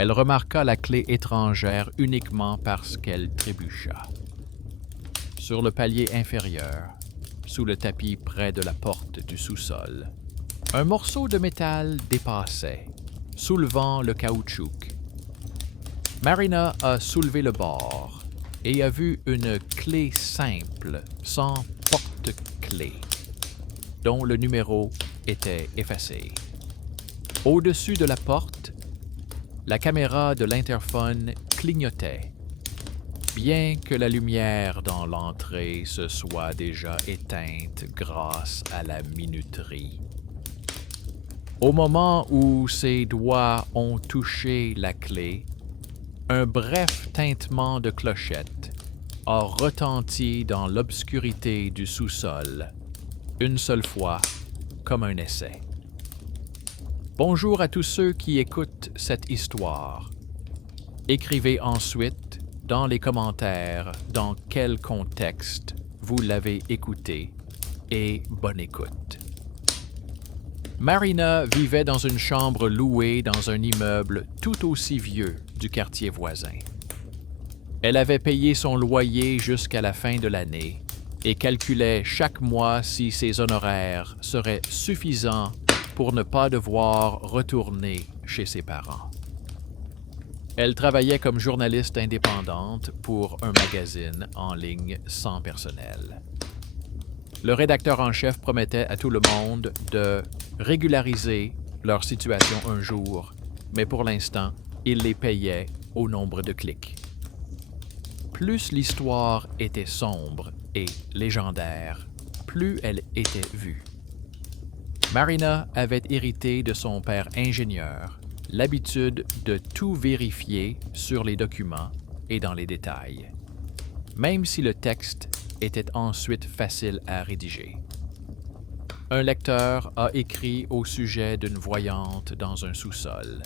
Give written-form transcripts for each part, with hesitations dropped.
Elle remarqua la clé étrangère uniquement parce qu'elle trébucha. Sur le palier inférieur, sous le tapis près de la porte du sous-sol, un morceau de métal dépassait, soulevant le caoutchouc. Marina a soulevé le bord et a vu une clé simple, sans porte-clé, dont le numéro était effacé. Au-dessus de la porte, la caméra de l'interphone clignotait, bien que la lumière dans l'entrée se soit déjà éteinte grâce à la minuterie. Au moment où ses doigts ont touché la clé, un bref tintement de clochette a retenti dans l'obscurité du sous-sol, une seule fois, comme un essai. Bonjour à tous ceux qui écoutent cette histoire. Écrivez ensuite dans les commentaires dans quel contexte vous l'avez écouté et bonne écoute. Marina vivait dans une chambre louée dans un immeuble tout aussi vieux du quartier voisin. Elle avait payé son loyer jusqu'à la fin de l'année et calculait chaque mois si ses honoraires seraient suffisants pour ne pas devoir retourner chez ses parents. Elle travaillait comme journaliste indépendante pour un magazine en ligne sans personnel. Le rédacteur en chef promettait à tout le monde de régulariser leur situation un jour, mais pour l'instant, il les payait au nombre de clics. Plus l'histoire était sombre et légendaire, plus elle était vue. Marina avait hérité de son père ingénieur l'habitude de tout vérifier sur les documents et dans les détails, même si le texte était ensuite facile à rédiger. Un lecteur a écrit au sujet d'une voyante dans un sous-sol.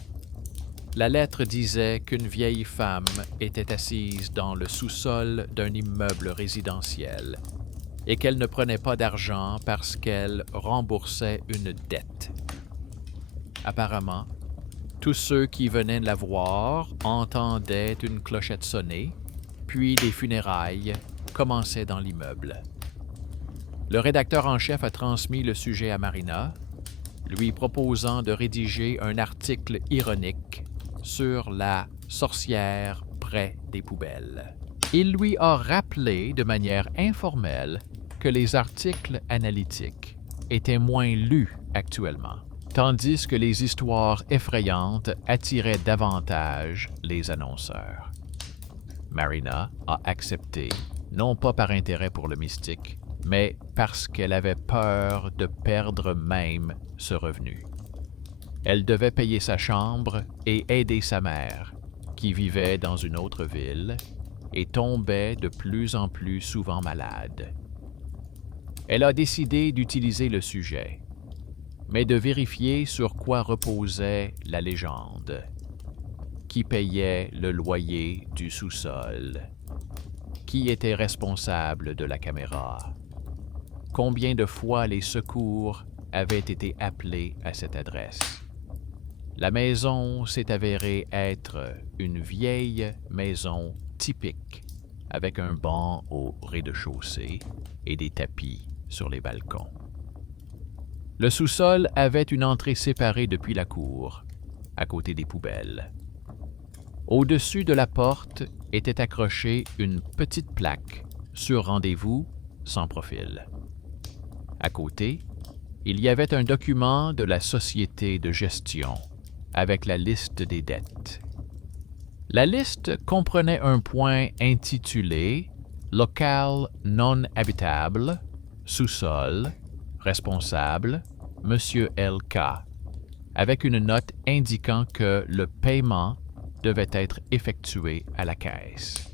La lettre disait qu'une vieille femme était assise dans le sous-sol d'un immeuble résidentiel et qu'elle ne prenait pas d'argent parce qu'elle remboursait une dette. Apparemment, tous ceux qui venaient la voir entendaient une clochette sonner, puis des funérailles commençaient dans l'immeuble. Le rédacteur en chef a transmis le sujet à Marina, lui proposant de rédiger un article ironique sur la sorcière près des poubelles. Il lui a rappelé de manière informelle que les articles analytiques étaient moins lus actuellement, tandis que les histoires effrayantes attiraient davantage les annonceurs. Marina a accepté, non pas par intérêt pour le mystique, mais parce qu'elle avait peur de perdre même ce revenu. Elle devait payer sa chambre et aider sa mère, qui vivait dans une autre ville et tombait de plus en plus souvent malade. Elle a décidé d'utiliser le sujet, mais de vérifier sur quoi reposait la légende. Qui payait le loyer du sous-sol? Qui était responsable de la caméra? Combien de fois les secours avaient été appelés à cette adresse? La maison s'est avérée être une vieille maison typique, avec un banc au rez-de-chaussée et des tapis sur les balcons. Le sous-sol avait une entrée séparée depuis la cour, à côté des poubelles. Au-dessus de la porte était accrochée une petite plaque sur rendez-vous sans profil. À côté, il y avait un document de la société de gestion avec la liste des dettes. La liste comprenait un point intitulé « Local non habitable, sous-sol, responsable, Monsieur L.K », avec une note indiquant que le paiement devait être effectué à la caisse.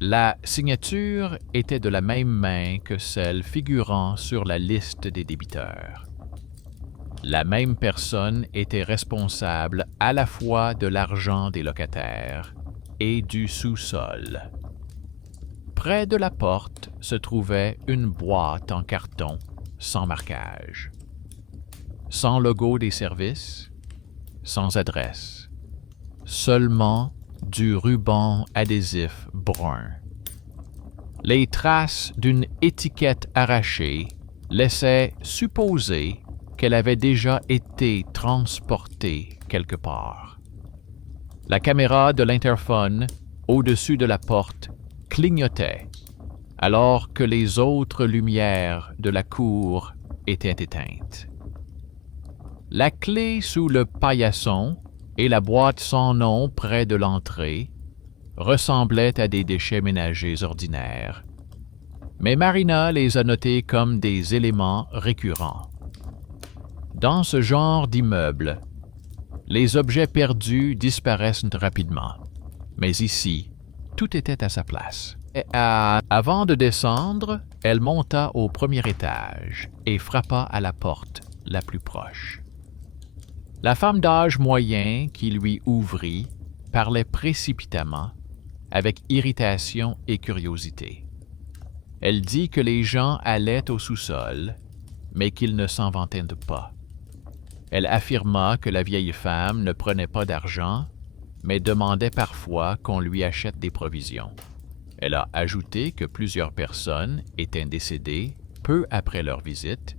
La signature était de la même main que celle figurant sur la liste des débiteurs. La même personne était responsable à la fois de l'argent des locataires et du sous-sol. Près de la porte se trouvait une boîte en carton sans marquage, sans logo des services, sans adresse, seulement du ruban adhésif brun. Les traces d'une étiquette arrachée laissaient supposer qu'elle avait déjà été transportée quelque part. La caméra de l'interphone au-dessus de la porte clignotait alors que les autres lumières de la cour étaient éteintes. La clé sous le paillasson et la boîte sans nom près de l'entrée ressemblaient à des déchets ménagers ordinaires, mais Marina les a notés comme des éléments récurrents. Dans ce genre d'immeuble, les objets perdus disparaissent rapidement, mais ici, tout était à sa place. Avant de descendre, elle monta au premier étage et frappa à la porte la plus proche. La femme d'âge moyen qui lui ouvrit parlait précipitamment, avec irritation et curiosité. Elle dit que les gens allaient au sous-sol, mais qu'ils ne s'en vantaient pas. Elle affirma que la vieille femme ne prenait pas d'argent, mais demandait parfois qu'on lui achète des provisions. Elle a ajouté que plusieurs personnes étaient décédées peu après leur visite,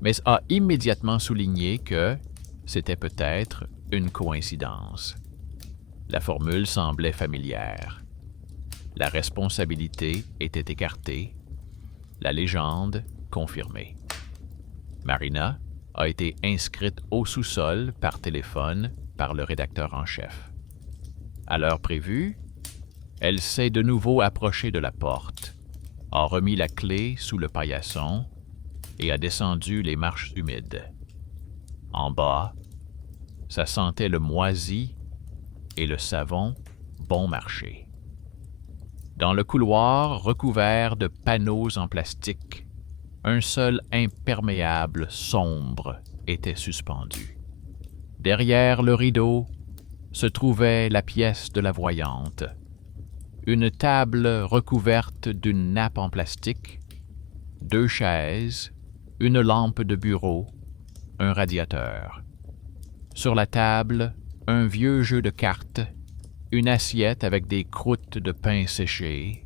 mais a immédiatement souligné que c'était peut-être une coïncidence. La formule semblait familière. La responsabilité était écartée, la légende confirmée. Marina a été inscrite au sous-sol par téléphone par le rédacteur en chef. À l'heure prévue, elle s'est de nouveau approchée de la porte, a remis la clé sous le paillasson et a descendu les marches humides. En bas, ça sentait le moisi et le savon bon marché. Dans le couloir recouvert de panneaux en plastique, un seul imperméable sombre était suspendu. Derrière le rideau se trouvait la pièce de la voyante, une table recouverte d'une nappe en plastique, 2 chaises, une lampe de bureau, un radiateur. Sur la table, un vieux jeu de cartes, une assiette avec des croûtes de pain séché,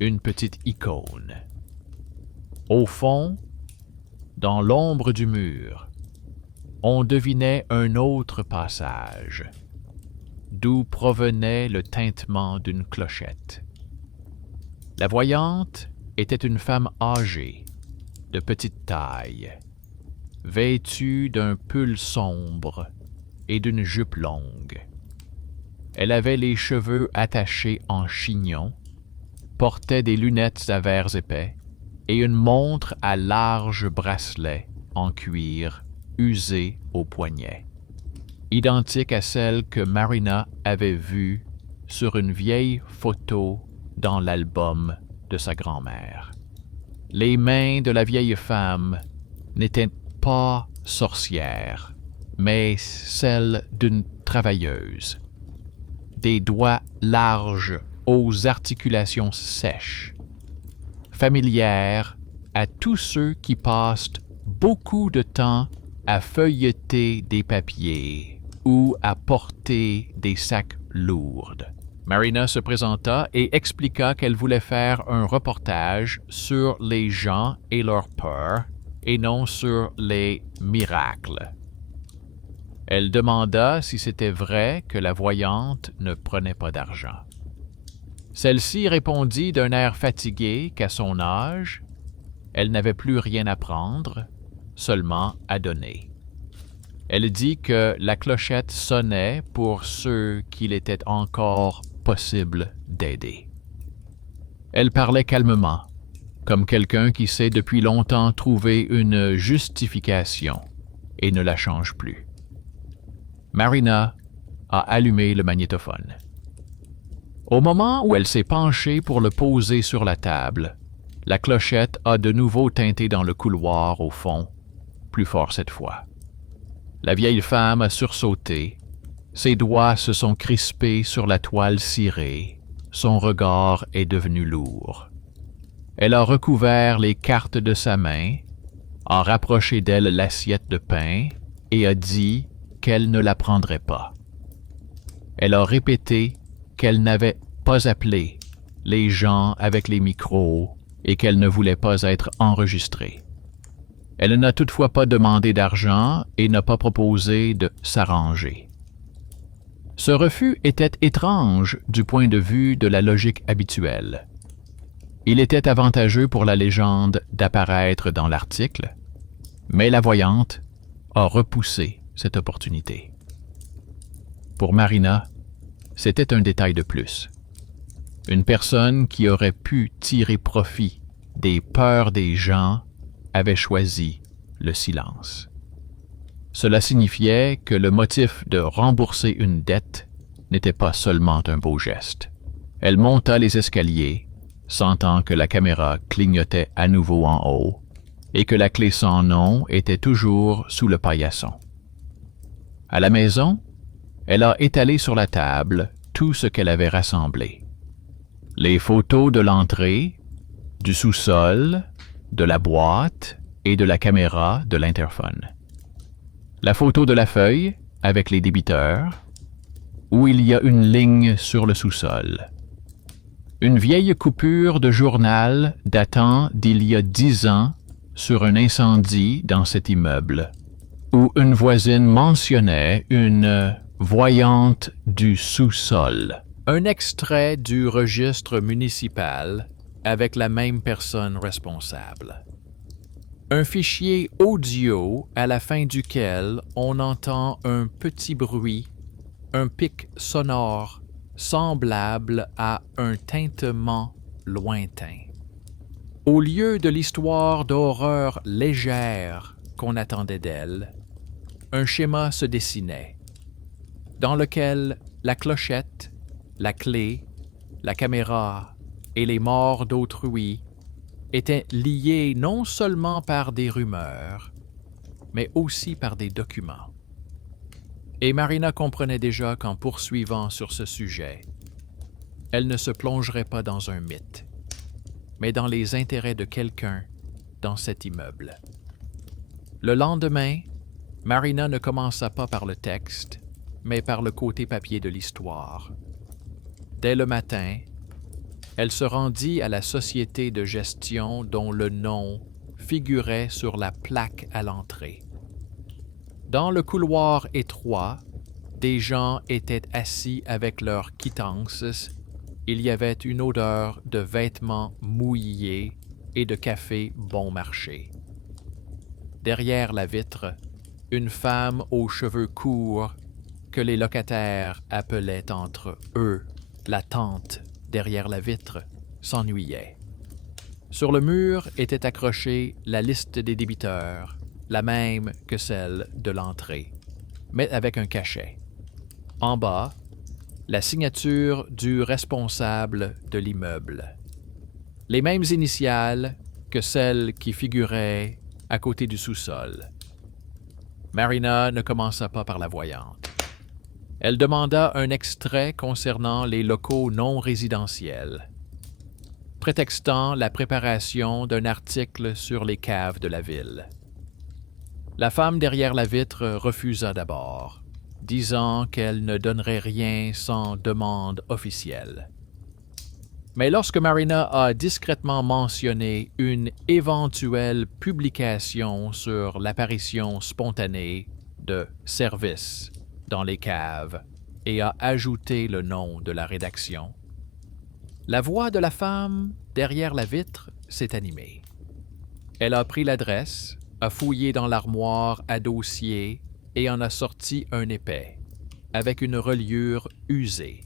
une petite icône. Au fond, dans l'ombre du mur, on devinait un autre passage, d'où provenait le tintement d'une clochette. La voyante était une femme âgée, de petite taille, vêtue d'un pull sombre et d'une jupe longue. Elle avait les cheveux attachés en chignon, portait des lunettes à verres épais et une montre à large bracelet en cuir usée au poignet, identique à celle que Marina avait vue sur une vieille photo dans l'album de sa grand-mère. Les mains de la vieille femme n'étaient pas sorcières, mais celles d'une travailleuse. Des doigts larges aux articulations sèches, familières à tous ceux qui passent beaucoup de temps à feuilleter des papiers ou à porter des sacs lourds. Marina se présenta et expliqua qu'elle voulait faire un reportage sur les gens et leurs peurs et non sur les miracles. Elle demanda si c'était vrai que la voyante ne prenait pas d'argent. Celle-ci répondit d'un air fatigué qu'à son âge, elle n'avait plus rien à prendre, seulement à donner. Elle dit que la clochette sonnait pour ceux qu'il était encore possible d'aider. Elle parlait calmement, comme quelqu'un qui sait depuis longtemps trouver une justification et ne la change plus. Marina a allumé le magnétophone. Au moment où elle s'est penchée pour le poser sur la table, la clochette a de nouveau tinté dans le couloir au fond, plus fort cette fois. La vieille femme a sursauté, ses doigts se sont crispés sur la toile cirée, son regard est devenu lourd. Elle a recouvert les cartes de sa main, a rapproché d'elle l'assiette de pain et a dit qu'elle ne la prendrait pas. Elle a répété qu'elle n'avait pas appelé les gens avec les micros et qu'elle ne voulait pas être enregistrée. Elle n'a toutefois pas demandé d'argent et n'a pas proposé de s'arranger. Ce refus était étrange du point de vue de la logique habituelle. Il était avantageux pour la légende d'apparaître dans l'article, mais la voyante a repoussé cette opportunité. Pour Marina, c'était un détail de plus. Une personne qui aurait pu tirer profit des peurs des gens avait choisi le silence. Cela signifiait que le motif de rembourser une dette n'était pas seulement un beau geste. Elle monta les escaliers, sentant que la caméra clignotait à nouveau en haut et que la clé sans nom était toujours sous le paillasson. À la maison, elle a étalé sur la table tout ce qu'elle avait rassemblé. Les photos de l'entrée, du sous-sol, de la boîte et de la caméra de l'interphone. La photo de la feuille avec les débiteurs, où il y a une ligne sur le sous-sol. Une vieille coupure de journal datant d'il y a 10 ans sur un incendie dans cet immeuble, où une voisine mentionnait une voyante du sous-sol. Un extrait du registre municipal avec la même personne responsable. Un fichier audio à la fin duquel on entend un petit bruit, un pic sonore semblable à un tintement lointain. Au lieu de l'histoire d'horreur légère qu'on attendait d'elle, un schéma se dessinait, dans lequel la clochette, la clé, la caméra et les morts d'autrui étaient liés non seulement par des rumeurs, mais aussi par des documents. Et Marina comprenait déjà qu'en poursuivant sur ce sujet, elle ne se plongerait pas dans un mythe, mais dans les intérêts de quelqu'un dans cet immeuble. Le lendemain, Marina ne commença pas par le texte, mais par le côté papier de l'histoire. Dès le matin, elle se rendit à la société de gestion dont le nom figurait sur la plaque à l'entrée. Dans le couloir étroit, des gens étaient assis avec leurs quittances. Il y avait une odeur de vêtements mouillés et de café bon marché. Derrière la vitre, une femme aux cheveux courts que les locataires appelaient entre eux la tante derrière la vitre s'ennuyait. Sur le mur était accrochée la liste des débiteurs, la même que celle de l'entrée, mais avec un cachet. En bas, la signature du responsable de l'immeuble. Les mêmes initiales que celles qui figuraient à côté du sous-sol. Marina ne commença pas par la voyante. Elle demanda un extrait concernant les locaux non résidentiels, prétextant la préparation d'un article sur les caves de la ville. La femme derrière la vitre refusa d'abord, disant qu'elle ne donnerait rien sans demande officielle. Mais lorsque Marina a discrètement mentionné une éventuelle publication sur l'apparition spontanée de services dans les caves et a ajouté le nom de la rédaction, la voix de la femme derrière la vitre s'est animée. Elle a pris l'adresse, a fouillé dans l'armoire à dossier et en a sorti un épais, avec une reliure usée.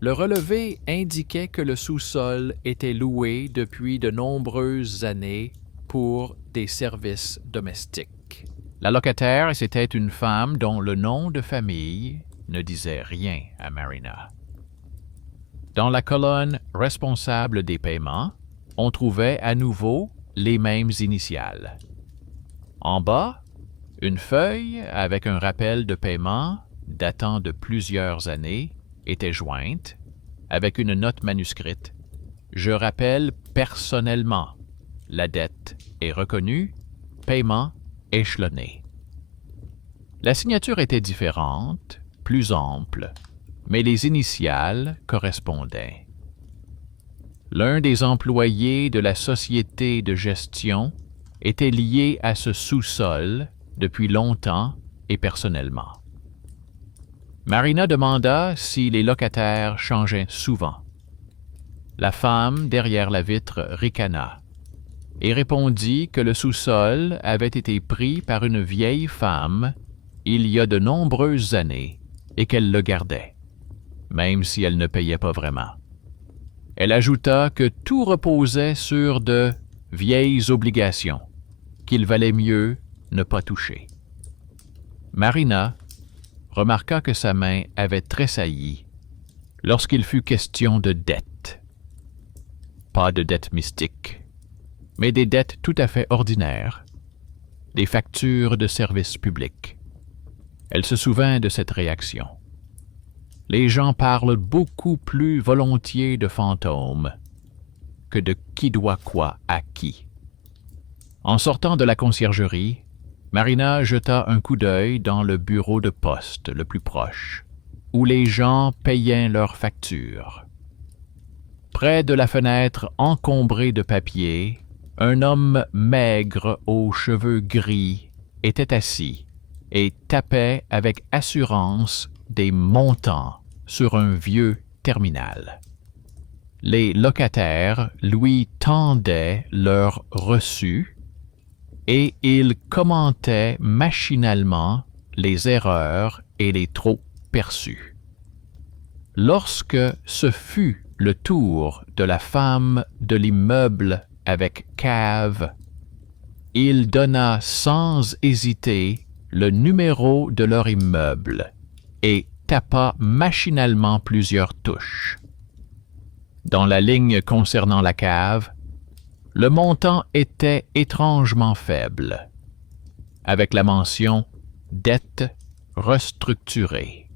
Le relevé indiquait que le sous-sol était loué depuis de nombreuses années pour des services domestiques. La locataire, c'était une femme dont le nom de famille ne disait rien à Marina. Dans la colonne « Responsable des paiements », on trouvait à nouveau les mêmes initiales. En bas, une feuille avec un rappel de paiement datant de plusieurs années était jointe avec une note manuscrite. « Je rappelle personnellement, la dette est reconnue, paiement échelonné. » La signature était différente, plus ample, mais les initiales correspondaient. L'un des employés de la société de gestion était lié à ce sous-sol depuis longtemps et personnellement. Marina demanda si les locataires changeaient souvent. La femme derrière la vitre ricana et répondit que le sous-sol avait été pris par une vieille femme il y a de nombreuses années et qu'elle le gardait, même si elle ne payait pas vraiment. Elle ajouta que tout reposait sur de vieilles obligations, qu'il valait mieux ne pas toucher. Marina remarqua que sa main avait tressailli lorsqu'il fut question de dettes. Pas de dettes mystiques, mais des dettes tout à fait ordinaires, des factures de services publics. Elle se souvint de cette réaction. Les gens parlent beaucoup plus volontiers de fantômes que de qui doit quoi à qui. En sortant de la conciergerie, Marina jeta un coup d'œil dans le bureau de poste le plus proche, où les gens payaient leurs factures. Près de la fenêtre encombrée de papier, un homme maigre aux cheveux gris était assis et tapait avec assurance des montants sur un vieux terminal. Les locataires lui tendaient leurs reçus et il commentait machinalement les erreurs et les trop perçus. Lorsque ce fut le tour de la femme de l'immeuble avec cave, il donna sans hésiter le numéro de leur immeuble et tapa machinalement plusieurs touches. Dans la ligne concernant la cave, le montant était étrangement faible, avec la mention « dette restructurée ».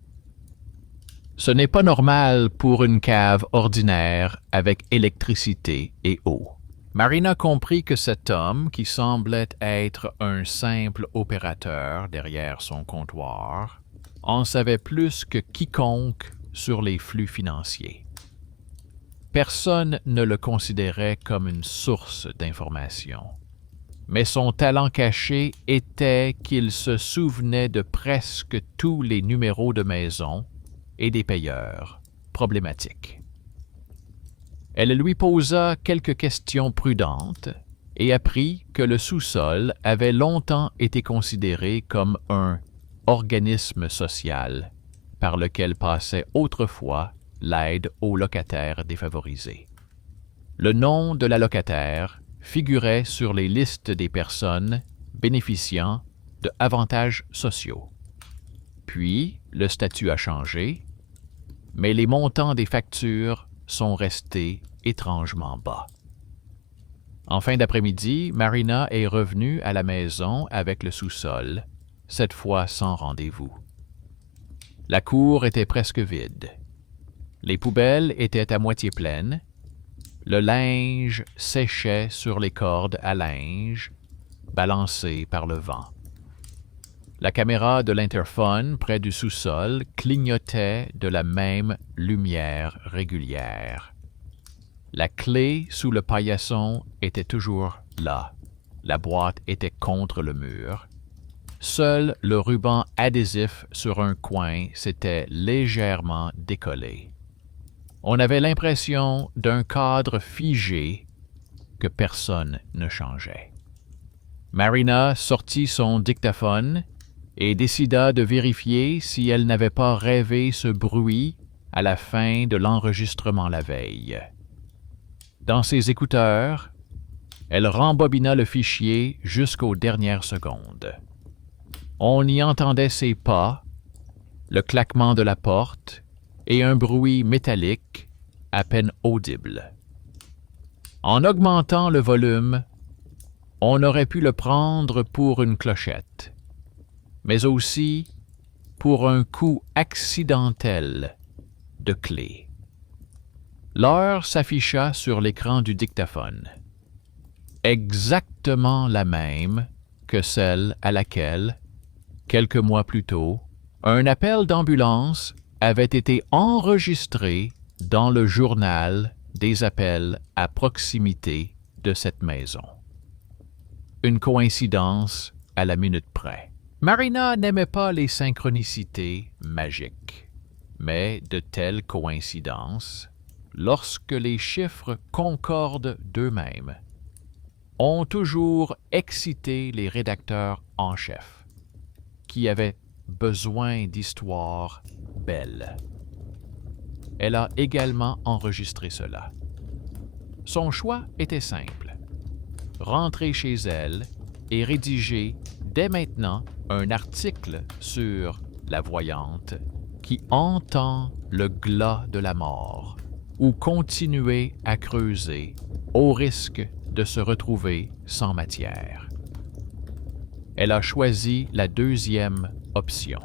Ce n'est pas normal pour une cave ordinaire avec électricité et eau. Marina comprit que cet homme, qui semblait être un simple opérateur derrière son comptoir, en savait plus que quiconque sur les flux financiers. Personne ne le considérait comme une source d'information, mais son talent caché était qu'il se souvenait de presque tous les numéros de maison et des payeurs problématiques. Elle lui posa quelques questions prudentes et apprit que le sous-sol avait longtemps été considéré comme un organisme social par lequel passait autrefois l'aide aux locataires défavorisés. Le nom de la locataire figurait sur les listes des personnes bénéficiant de avantages sociaux. Puis, le statut a changé, mais les montants des factures sont restés étrangement bas. En fin d'après-midi, Marina est revenue à la maison avec le sous-sol, cette fois sans rendez-vous. La cour était presque vide. Les poubelles étaient à moitié pleines. Le linge séchait sur les cordes à linge, balancées par le vent. La caméra de l'interphone près du sous-sol clignotait de la même lumière régulière. La clé sous le paillasson était toujours là. La boîte était contre le mur. Seul le ruban adhésif sur un coin s'était légèrement décollé. On avait l'impression d'un cadre figé que personne ne changeait. Marina sortit son dictaphone et décida de vérifier si elle n'avait pas rêvé ce bruit à la fin de l'enregistrement la veille. Dans ses écouteurs, elle rembobina le fichier jusqu'aux dernières secondes. On y entendait ses pas, le claquement de la porte et un bruit métallique à peine audible. En augmentant le volume, on aurait pu le prendre pour une clochette, mais aussi pour un coup accidentel de clé. L'heure s'afficha sur l'écran du dictaphone, exactement la même que celle à laquelle, quelques mois plus tôt, Un appel d'ambulance avait été enregistré dans le journal des appels à proximité de cette maison. Une coïncidence à la minute près. Marina n'aimait pas les synchronicités magiques, mais de telles coïncidences, lorsque les chiffres concordent d'eux-mêmes, ont toujours excité les rédacteurs en chef, qui avaient besoin d'histoires belles. Elle a également enregistré cela. Son choix était simple. Rentrer chez elle et rédiger dès maintenant un article sur la voyante qui entend le glas de la mort ou continuer à creuser au risque de se retrouver sans matière. Elle a choisi la deuxième option.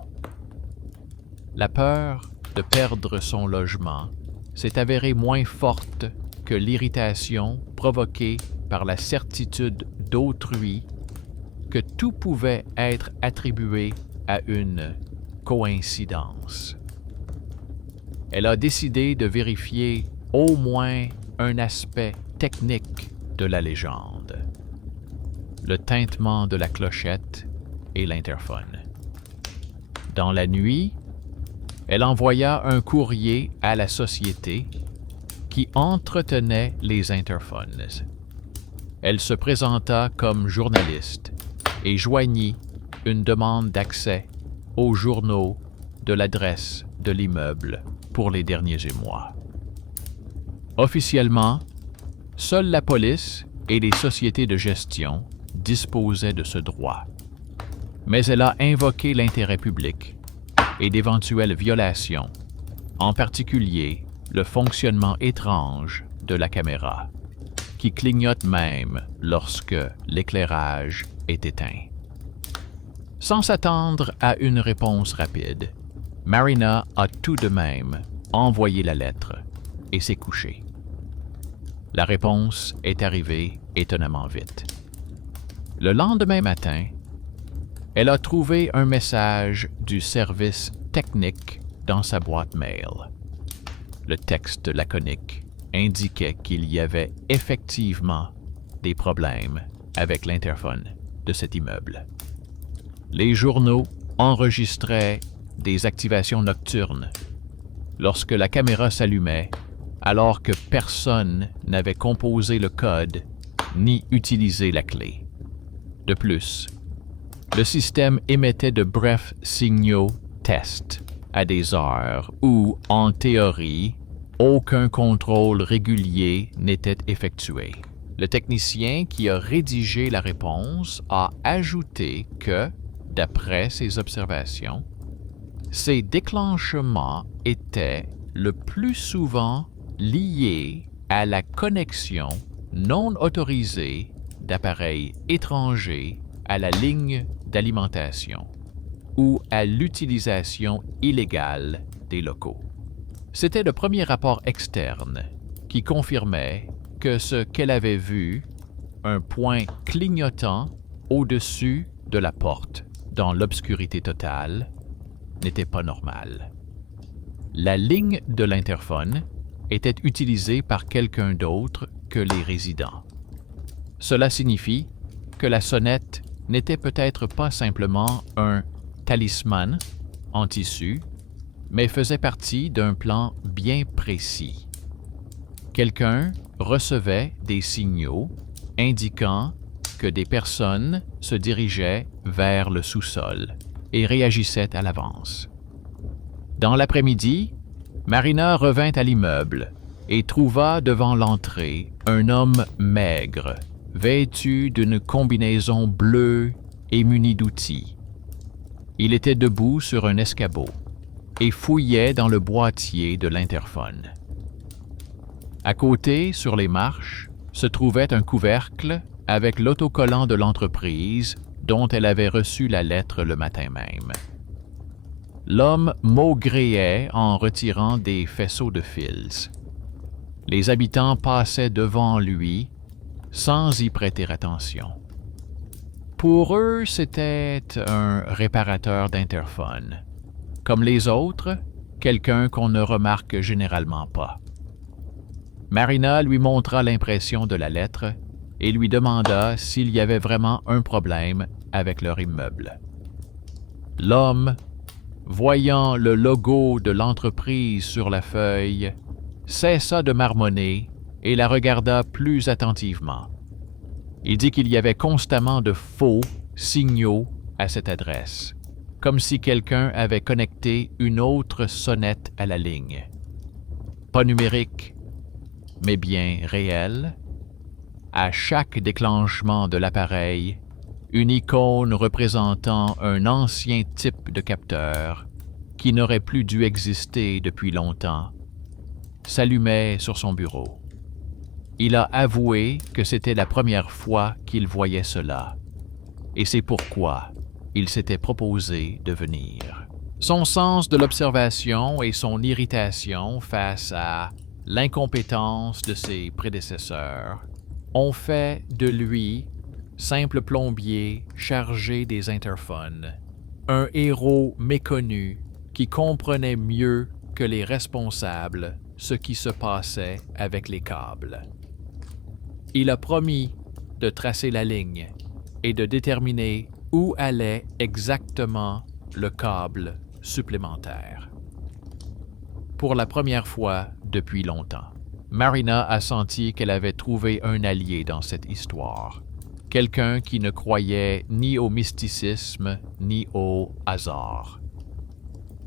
La peur de perdre son logement s'est avérée moins forte que l'irritation provoquée par la certitude d'autrui que tout pouvait être attribué à une coïncidence. Elle a décidé de vérifier au moins un aspect technique de la légende: le tintement de la clochette et l'interphone. Dans la nuit, elle envoya un courrier à la société qui entretenait les interphones. Elle se présenta comme journaliste et joignit une demande d'accès aux journaux de l'adresse de l'immeuble pour les derniers émois. Officiellement, seule la police et les sociétés de gestion disposaient de ce droit, mais elle a invoqué l'intérêt public et d'éventuelles violations, en particulier le fonctionnement étrange de la caméra, qui clignote même lorsque l'éclairage est éteint. Sans s'attendre à une réponse rapide, Marina a tout de même envoyé la lettre et s'est couchée. La réponse est arrivée étonnamment vite. Le lendemain matin, elle a trouvé un message du service technique dans sa boîte mail. Le texte laconique indiquait qu'il y avait effectivement des problèmes avec l'interphone de cet immeuble. Les journaux enregistraient des activations nocturnes lorsque la caméra s'allumait, alors que personne n'avait composé le code ni utilisé la clé. De plus, le système émettait de brefs signaux test à des heures où, en théorie, aucun contrôle régulier n'était effectué. Le technicien qui a rédigé la réponse a ajouté que, d'après ses observations, ces déclenchements étaient le plus souvent liés à la connexion non autorisée d'appareils étrangers à la ligne d'alimentation ou à l'utilisation illégale des locaux. C'était le premier rapport externe qui confirmait que ce qu'elle avait vu, un point clignotant au-dessus de la porte dans l'obscurité totale, n'était pas normal. La ligne de l'interphone était utilisée par quelqu'un d'autre que les résidents. Cela signifie que la sonnette n'était peut-être pas simplement un talisman en tissu, mais faisait partie d'un plan bien précis. Quelqu'un recevait des signaux indiquant que des personnes se dirigeaient vers le sous-sol et réagissaient à l'avance. Dans l'après-midi, Marina revint à l'immeuble et trouva devant l'entrée un homme maigre, vêtu d'une combinaison bleue et muni d'outils. Il était debout sur un escabeau et fouillait dans le boîtier de l'interphone. À côté, sur les marches, se trouvait un couvercle avec l'autocollant de l'entreprise dont elle avait reçu la lettre le matin même. L'homme maugréait en retirant des faisceaux de fils. Les habitants passaient devant lui sans y prêter attention. Pour eux, c'était un réparateur d'interphone, Comme les autres, quelqu'un qu'on ne remarque généralement pas. Marina lui montra l'impression de la lettre et lui demanda s'il y avait vraiment un problème avec leur immeuble. L'homme, voyant le logo de l'entreprise sur la feuille, cessa de marmonner et la regarda plus attentivement. Il dit qu'il y avait constamment de faux signaux à cette adresse, comme si quelqu'un avait connecté une autre sonnette à la ligne. Pas numérique, mais bien réelle. À chaque déclenchement de l'appareil, une icône représentant un ancien type de capteur qui n'aurait plus dû exister depuis longtemps s'allumait sur son bureau. Il a avoué que c'était la première fois qu'il voyait cela, et c'est pourquoi il s'était proposé de venir. Son sens de l'observation et son irritation face à l'incompétence de ses prédécesseurs ont fait de lui, simple plombier chargé des interphones, un héros méconnu qui comprenait mieux que les responsables ce qui se passait avec les câbles. Il a promis de tracer la ligne et de déterminer où allait exactement le câble supplémentaire. Pour la première fois depuis longtemps, Marina a senti qu'elle avait trouvé un allié dans cette histoire, quelqu'un qui ne croyait ni au mysticisme ni au hasard.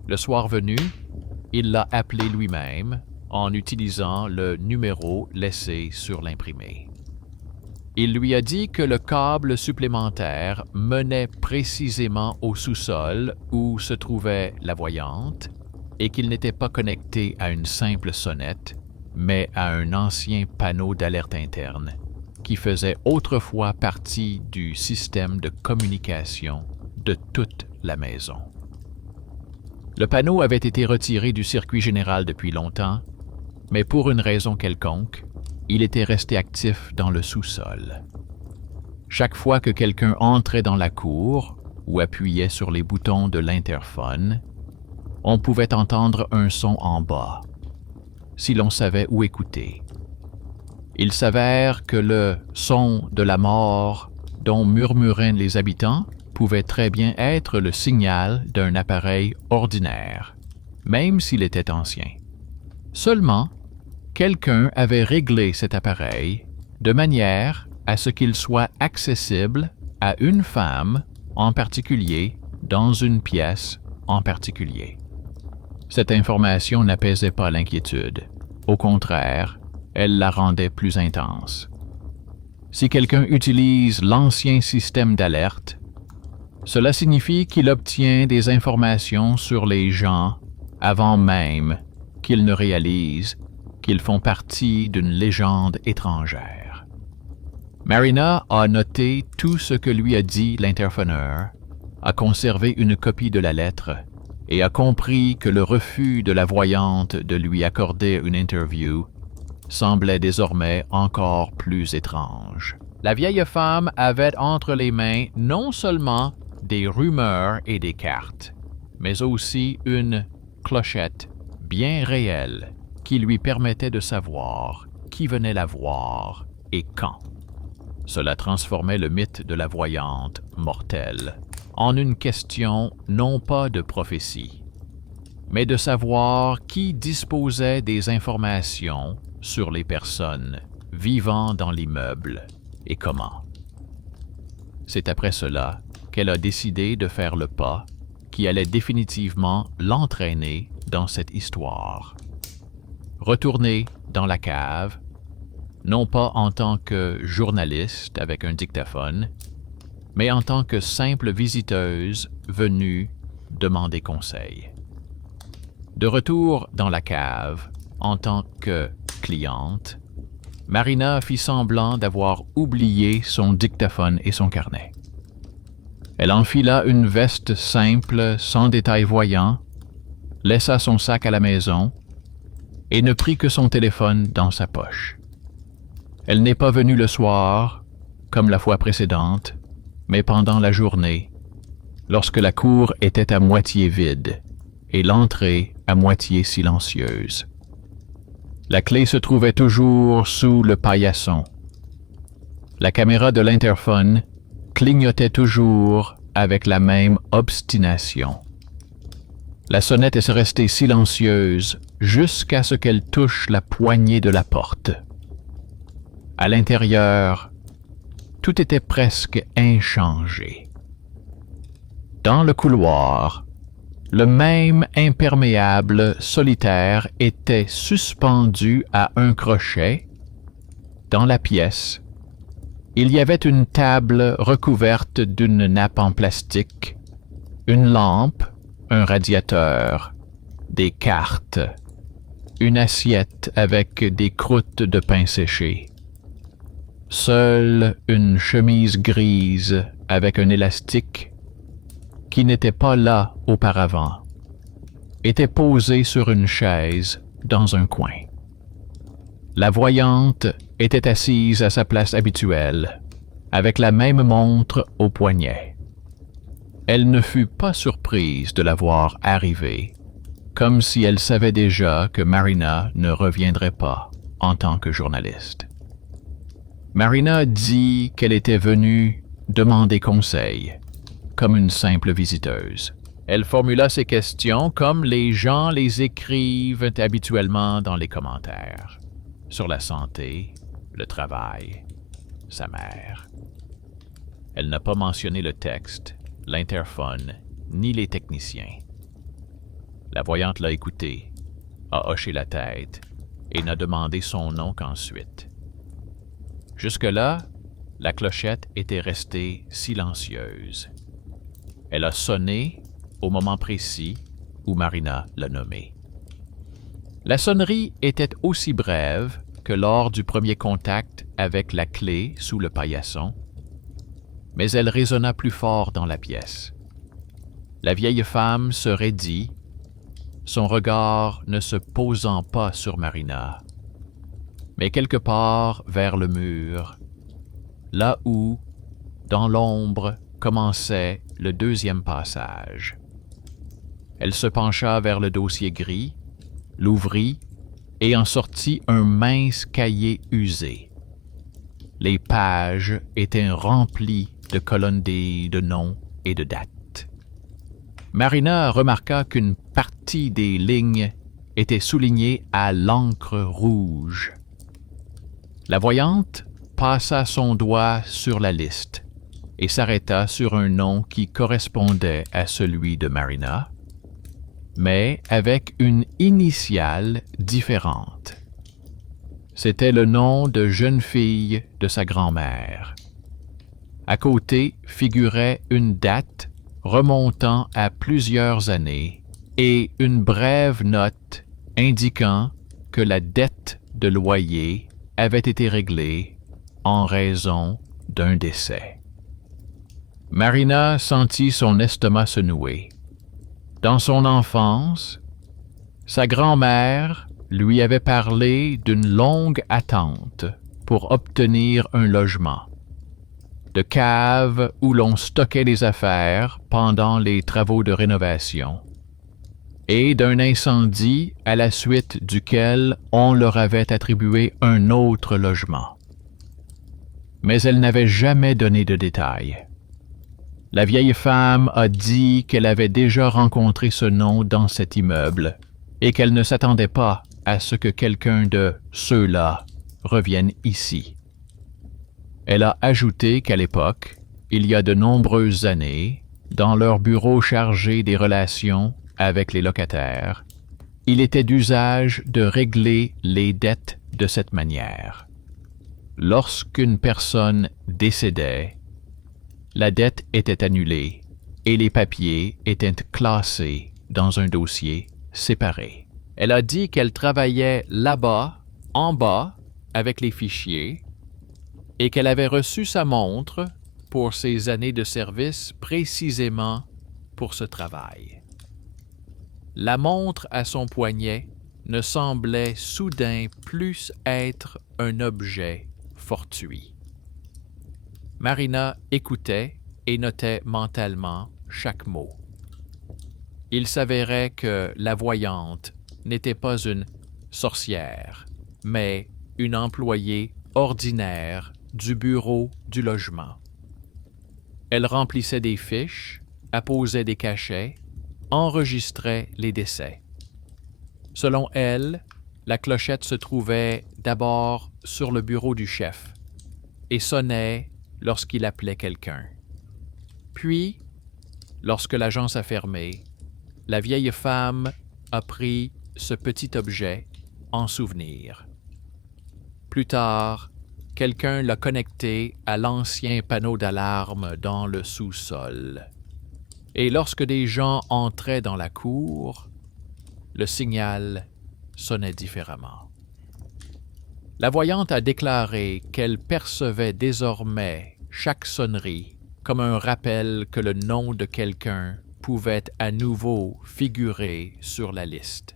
Le soir venu, il l'a appelé lui-même en utilisant le numéro laissé sur l'imprimé. Il lui a dit que le câble supplémentaire menait précisément au sous-sol où se trouvait la voyante et qu'il n'était pas connecté à une simple sonnette, mais à un ancien panneau d'alerte interne qui faisait autrefois partie du système de communication de toute la maison. Le panneau avait été retiré du circuit général depuis longtemps, mais pour une raison quelconque, il était resté actif dans le sous-sol. Chaque fois que quelqu'un entrait dans la cour ou appuyait sur les boutons de l'interphone, on pouvait entendre un son en bas, si l'on savait où écouter. Il s'avère que le son de la mort dont murmuraient les habitants pouvait très bien être le signal d'un appareil ordinaire, même s'il était ancien. Seulement, quelqu'un avait réglé cet appareil de manière à ce qu'il soit accessible à une femme en particulier dans une pièce en particulier. Cette information n'apaisait pas l'inquiétude. Au contraire, elle la rendait plus intense. Si quelqu'un utilise l'ancien système d'alerte, cela signifie qu'il obtient des informations sur les gens avant même qu'ils ne réalisent qu'ils font partie d'une légende étrangère. Marina a noté tout ce que lui a dit l'interphoneur, a conservé une copie de la lettre et a compris que le refus de la voyante de lui accorder une interview semblait désormais encore plus étrange. La vieille femme avait entre les mains non seulement des rumeurs et des cartes, mais aussi une clochette bien réelle qui lui permettait de savoir qui venait la voir et quand. Cela transformait le mythe de la voyante mortelle en une question non pas de prophétie, mais de savoir qui disposait des informations sur les personnes vivant dans l'immeuble et comment. C'est après cela qu'elle a décidé de faire le pas qui allait définitivement l'entraîner dans cette histoire. Retourner dans la cave, non pas en tant que journaliste avec un dictaphone, mais en tant que simple visiteuse venue demander conseil. De retour dans la cave, en tant que cliente, Marina fit semblant d'avoir oublié son dictaphone et son carnet. Elle enfila une veste simple, sans détail voyant, laissa son sac à la maison et ne prit que son téléphone dans sa poche. Elle n'est pas venue le soir, comme la fois précédente, mais pendant la journée, lorsque la cour était à moitié vide et l'entrée à moitié silencieuse. La clé se trouvait toujours sous le paillasson. La caméra de l'interphone clignotait toujours avec la même obstination. La sonnette est restée silencieuse jusqu'à ce qu'elle touche la poignée de la porte. À l'intérieur, tout était presque inchangé. Dans le couloir, le même imperméable solitaire était suspendu à un crochet. Dans la pièce, il y avait une table recouverte d'une nappe en plastique, une lampe, un radiateur, des cartes, une assiette avec des croûtes de pain séché. Seule une chemise grise avec un élastique qui n'était pas là auparavant était posée sur une chaise dans un coin. La voyante était assise à sa place habituelle, avec la même montre au poignet. Elle ne fut pas surprise de la voir arriver, comme si elle savait déjà que Marina ne reviendrait pas en tant que journaliste. Marina dit qu'elle était venue demander conseil, comme une simple visiteuse. Elle formula ses questions comme les gens les écrivent habituellement dans les commentaires, sur la santé, le travail, sa mère. Elle n'a pas mentionné le texte, l'interphone, ni les techniciens. La voyante l'a écouté, a hoché la tête et n'a demandé son nom qu'ensuite. Jusque-là, la clochette était restée silencieuse. Elle a sonné au moment précis où Marina l'a nommée. La sonnerie était aussi brève que lors du premier contact avec la clé sous le paillasson, mais elle résonna plus fort dans la pièce. La vieille femme se raidit, son regard ne se posant pas sur Marina, mais quelque part vers le mur, là où, dans l'ombre, commençait le deuxième passage. Elle se pencha vers le dossier gris, l'ouvrit et en sortit un mince cahier usé. Les pages étaient remplies de colonnes de noms et de dates. Marina remarqua qu'une partie des lignes était soulignée à l'encre rouge. La voyante passa son doigt sur la liste et s'arrêta sur un nom qui correspondait à celui de Marina, mais avec une initiale différente. C'était le nom de jeune fille de sa grand-mère. À côté figurait une date remontant à plusieurs années et une brève note indiquant que la dette de loyer avait été réglée en raison d'un décès. Marina sentit son estomac se nouer. Dans son enfance, sa grand-mère lui avait parlé d'une longue attente pour obtenir un logement, de caves où l'on stockait les affaires pendant les travaux de rénovation, et d'un incendie à la suite duquel on leur avait attribué un autre logement. Mais elle n'avait jamais donné de détails. La vieille femme a dit qu'elle avait déjà rencontré ce nom dans cet immeuble et qu'elle ne s'attendait pas à ce que quelqu'un de ceux-là revienne ici. Elle a ajouté qu'à l'époque, il y a de nombreuses années, dans leur bureau chargé des relations avec les locataires, il était d'usage de régler les dettes de cette manière. Lorsqu'une personne décédait, la dette était annulée et les papiers étaient classés dans un dossier séparé. Elle a dit qu'elle travaillait là-bas, en bas, avec les fichiers, et qu'elle avait reçu sa montre pour ses années de service précisément pour ce travail. La montre à son poignet ne semblait soudain plus être un objet fortuit. Marina écoutait et notait mentalement chaque mot. Il s'avérait que la voyante n'était pas une sorcière, mais une employée ordinaire du bureau du logement. Elle remplissait des fiches, apposait des cachets, enregistrait les décès. Selon elle, la clochette se trouvait d'abord sur le bureau du chef et sonnait lorsqu'il appelait quelqu'un. Puis, lorsque l'agence a fermé, la vieille femme a pris ce petit objet en souvenir. Plus tard, quelqu'un l'a connecté à l'ancien panneau d'alarme dans le sous-sol. Et lorsque des gens entraient dans la cour, le signal sonnait différemment. La voyante a déclaré qu'elle percevait désormais chaque sonnerie comme un rappel que le nom de quelqu'un pouvait à nouveau figurer sur la liste.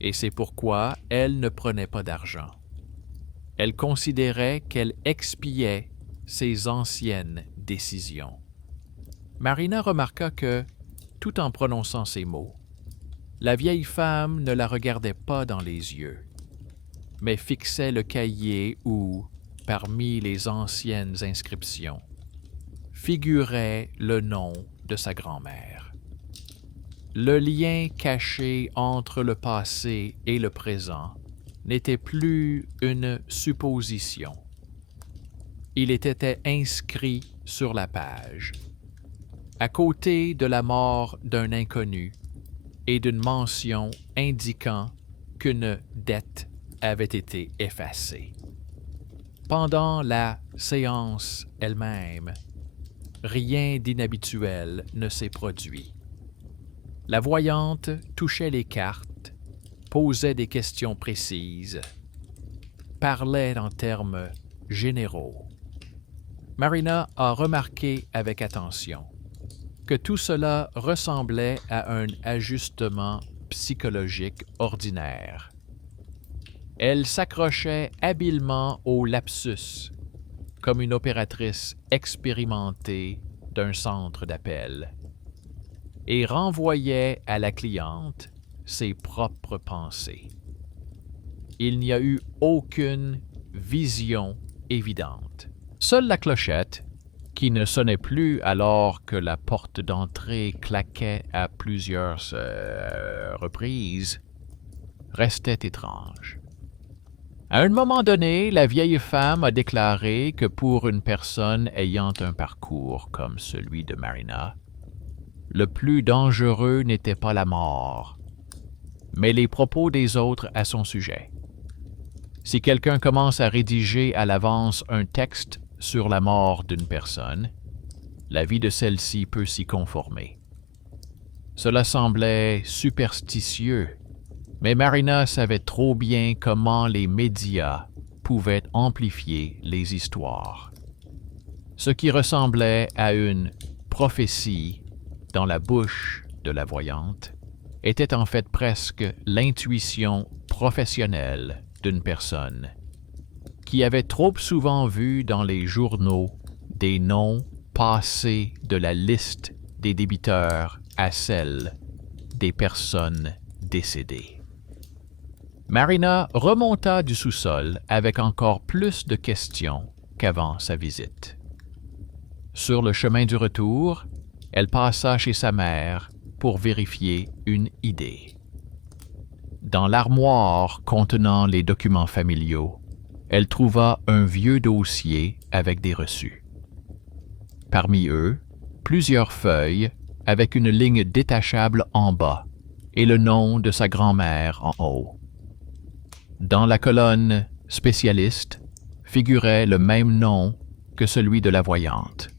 Et c'est pourquoi elle ne prenait pas d'argent. Elle considérait qu'elle expiait ses anciennes décisions. Marina remarqua que, tout en prononçant ces mots, la vieille femme ne la regardait pas dans les yeux, mais fixait le cahier où, parmi les anciennes inscriptions, figurait le nom de sa grand-mère. Le lien caché entre le passé et le présent n'était plus une supposition. Il était inscrit sur la page, à côté de la mort d'un inconnu et d'une mention indiquant qu'une dette avait été effacée. Pendant la séance elle-même, rien d'inhabituel ne s'est produit. La voyante touchait les cartes, posait des questions précises, parlait en termes généraux. Marina a remarqué avec attention que tout cela ressemblait à un ajustement psychologique ordinaire. Elle s'accrochait habilement au lapsus, comme une opératrice expérimentée d'un centre d'appel, et renvoyait à la cliente ses propres pensées. Il n'y a eu aucune vision évidente. Seule la clochette, qui ne sonnait plus alors que la porte d'entrée claquait à plusieurs reprises, restait étrange. À un moment donné, la vieille femme a déclaré que pour une personne ayant un parcours comme celui de Marina, le plus dangereux n'était pas la mort, mais les propos des autres à son sujet. Si quelqu'un commence à rédiger à l'avance un texte sur la mort d'une personne, la vie de celle-ci peut s'y conformer. Cela semblait superstitieux, mais Marina savait trop bien comment les médias pouvaient amplifier les histoires. Ce qui ressemblait à une prophétie dans la bouche de la voyante était en fait presque l'intuition professionnelle d'une personne qui avait trop souvent vu dans les journaux des noms passés de la liste des débiteurs à celle des personnes décédées. Marina remonta du sous-sol avec encore plus de questions qu'avant sa visite. Sur le chemin du retour, elle passa chez sa mère pour vérifier une idée. Dans l'armoire contenant les documents familiaux, elle trouva un vieux dossier avec des reçus. Parmi eux, plusieurs feuilles avec une ligne détachable en bas et le nom de sa grand-mère en haut. Dans la colonne « Spécialiste » figurait le même nom que celui de la voyante,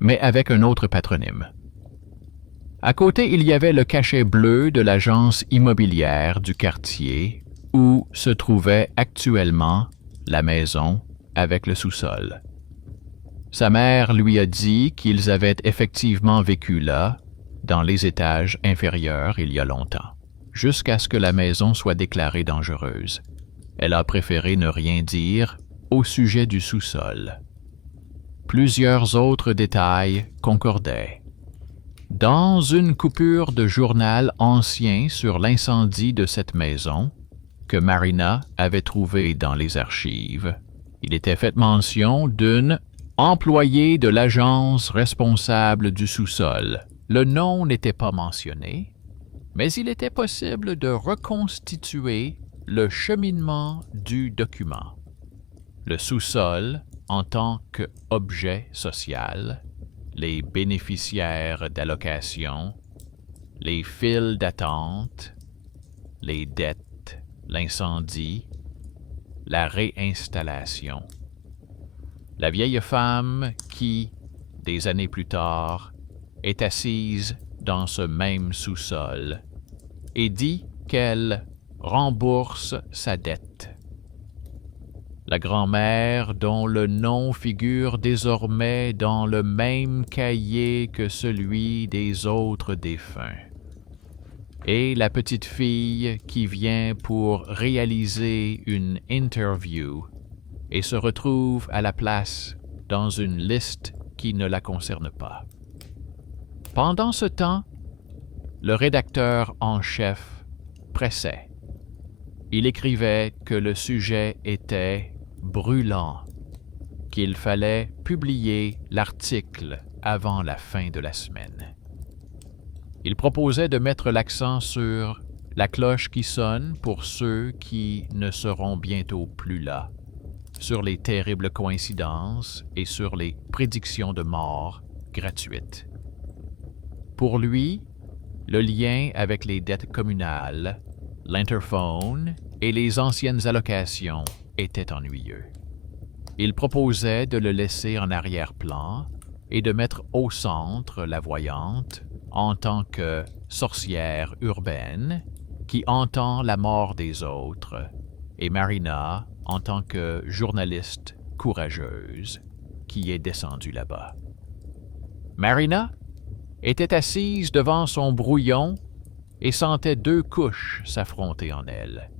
mais avec un autre patronyme. À côté, il y avait le cachet bleu de l'agence immobilière du quartier où se trouvait actuellement la maison avec le sous-sol. Sa mère lui a dit qu'ils avaient effectivement vécu là, dans les étages inférieurs il y a longtemps, jusqu'à ce que la maison soit déclarée dangereuse. Elle a préféré ne rien dire au sujet du sous-sol. Plusieurs autres détails concordaient. Dans une coupure de journal ancien sur l'incendie de cette maison, que Marina avait trouvée dans les archives, il était fait mention d'une employée de l'agence responsable du sous-sol. Le nom n'était pas mentionné, mais il était possible de reconstituer le cheminement du document. Le sous-sol en tant qu'objet social, les bénéficiaires d'allocations, les files d'attente, les dettes, l'incendie, la réinstallation. La vieille femme qui, des années plus tard, est assise dans ce même sous-sol et dit qu'elle rembourse sa dette. La grand-mère dont le nom figure désormais dans le même cahier que celui des autres défunts. Et la petite fille qui vient pour réaliser une interview et se retrouve à la place dans une liste qui ne la concerne pas. Pendant ce temps, le rédacteur en chef pressait. Il écrivait que le sujet était brûlant, qu'il fallait publier l'article avant la fin de la semaine. Il proposait de mettre l'accent sur la cloche qui sonne pour ceux qui ne seront bientôt plus là, sur les terribles coïncidences et sur les prédictions de mort gratuites. Pour lui, le lien avec les dettes communales, l'interphone et les anciennes allocations était ennuyeux. Il proposait de le laisser en arrière-plan et de mettre au centre la voyante en tant que sorcière urbaine qui entend la mort des autres et Marina en tant que journaliste courageuse qui est descendue là-bas. Marina était assise devant son brouillon et sentait deux couches s'affronter en elle.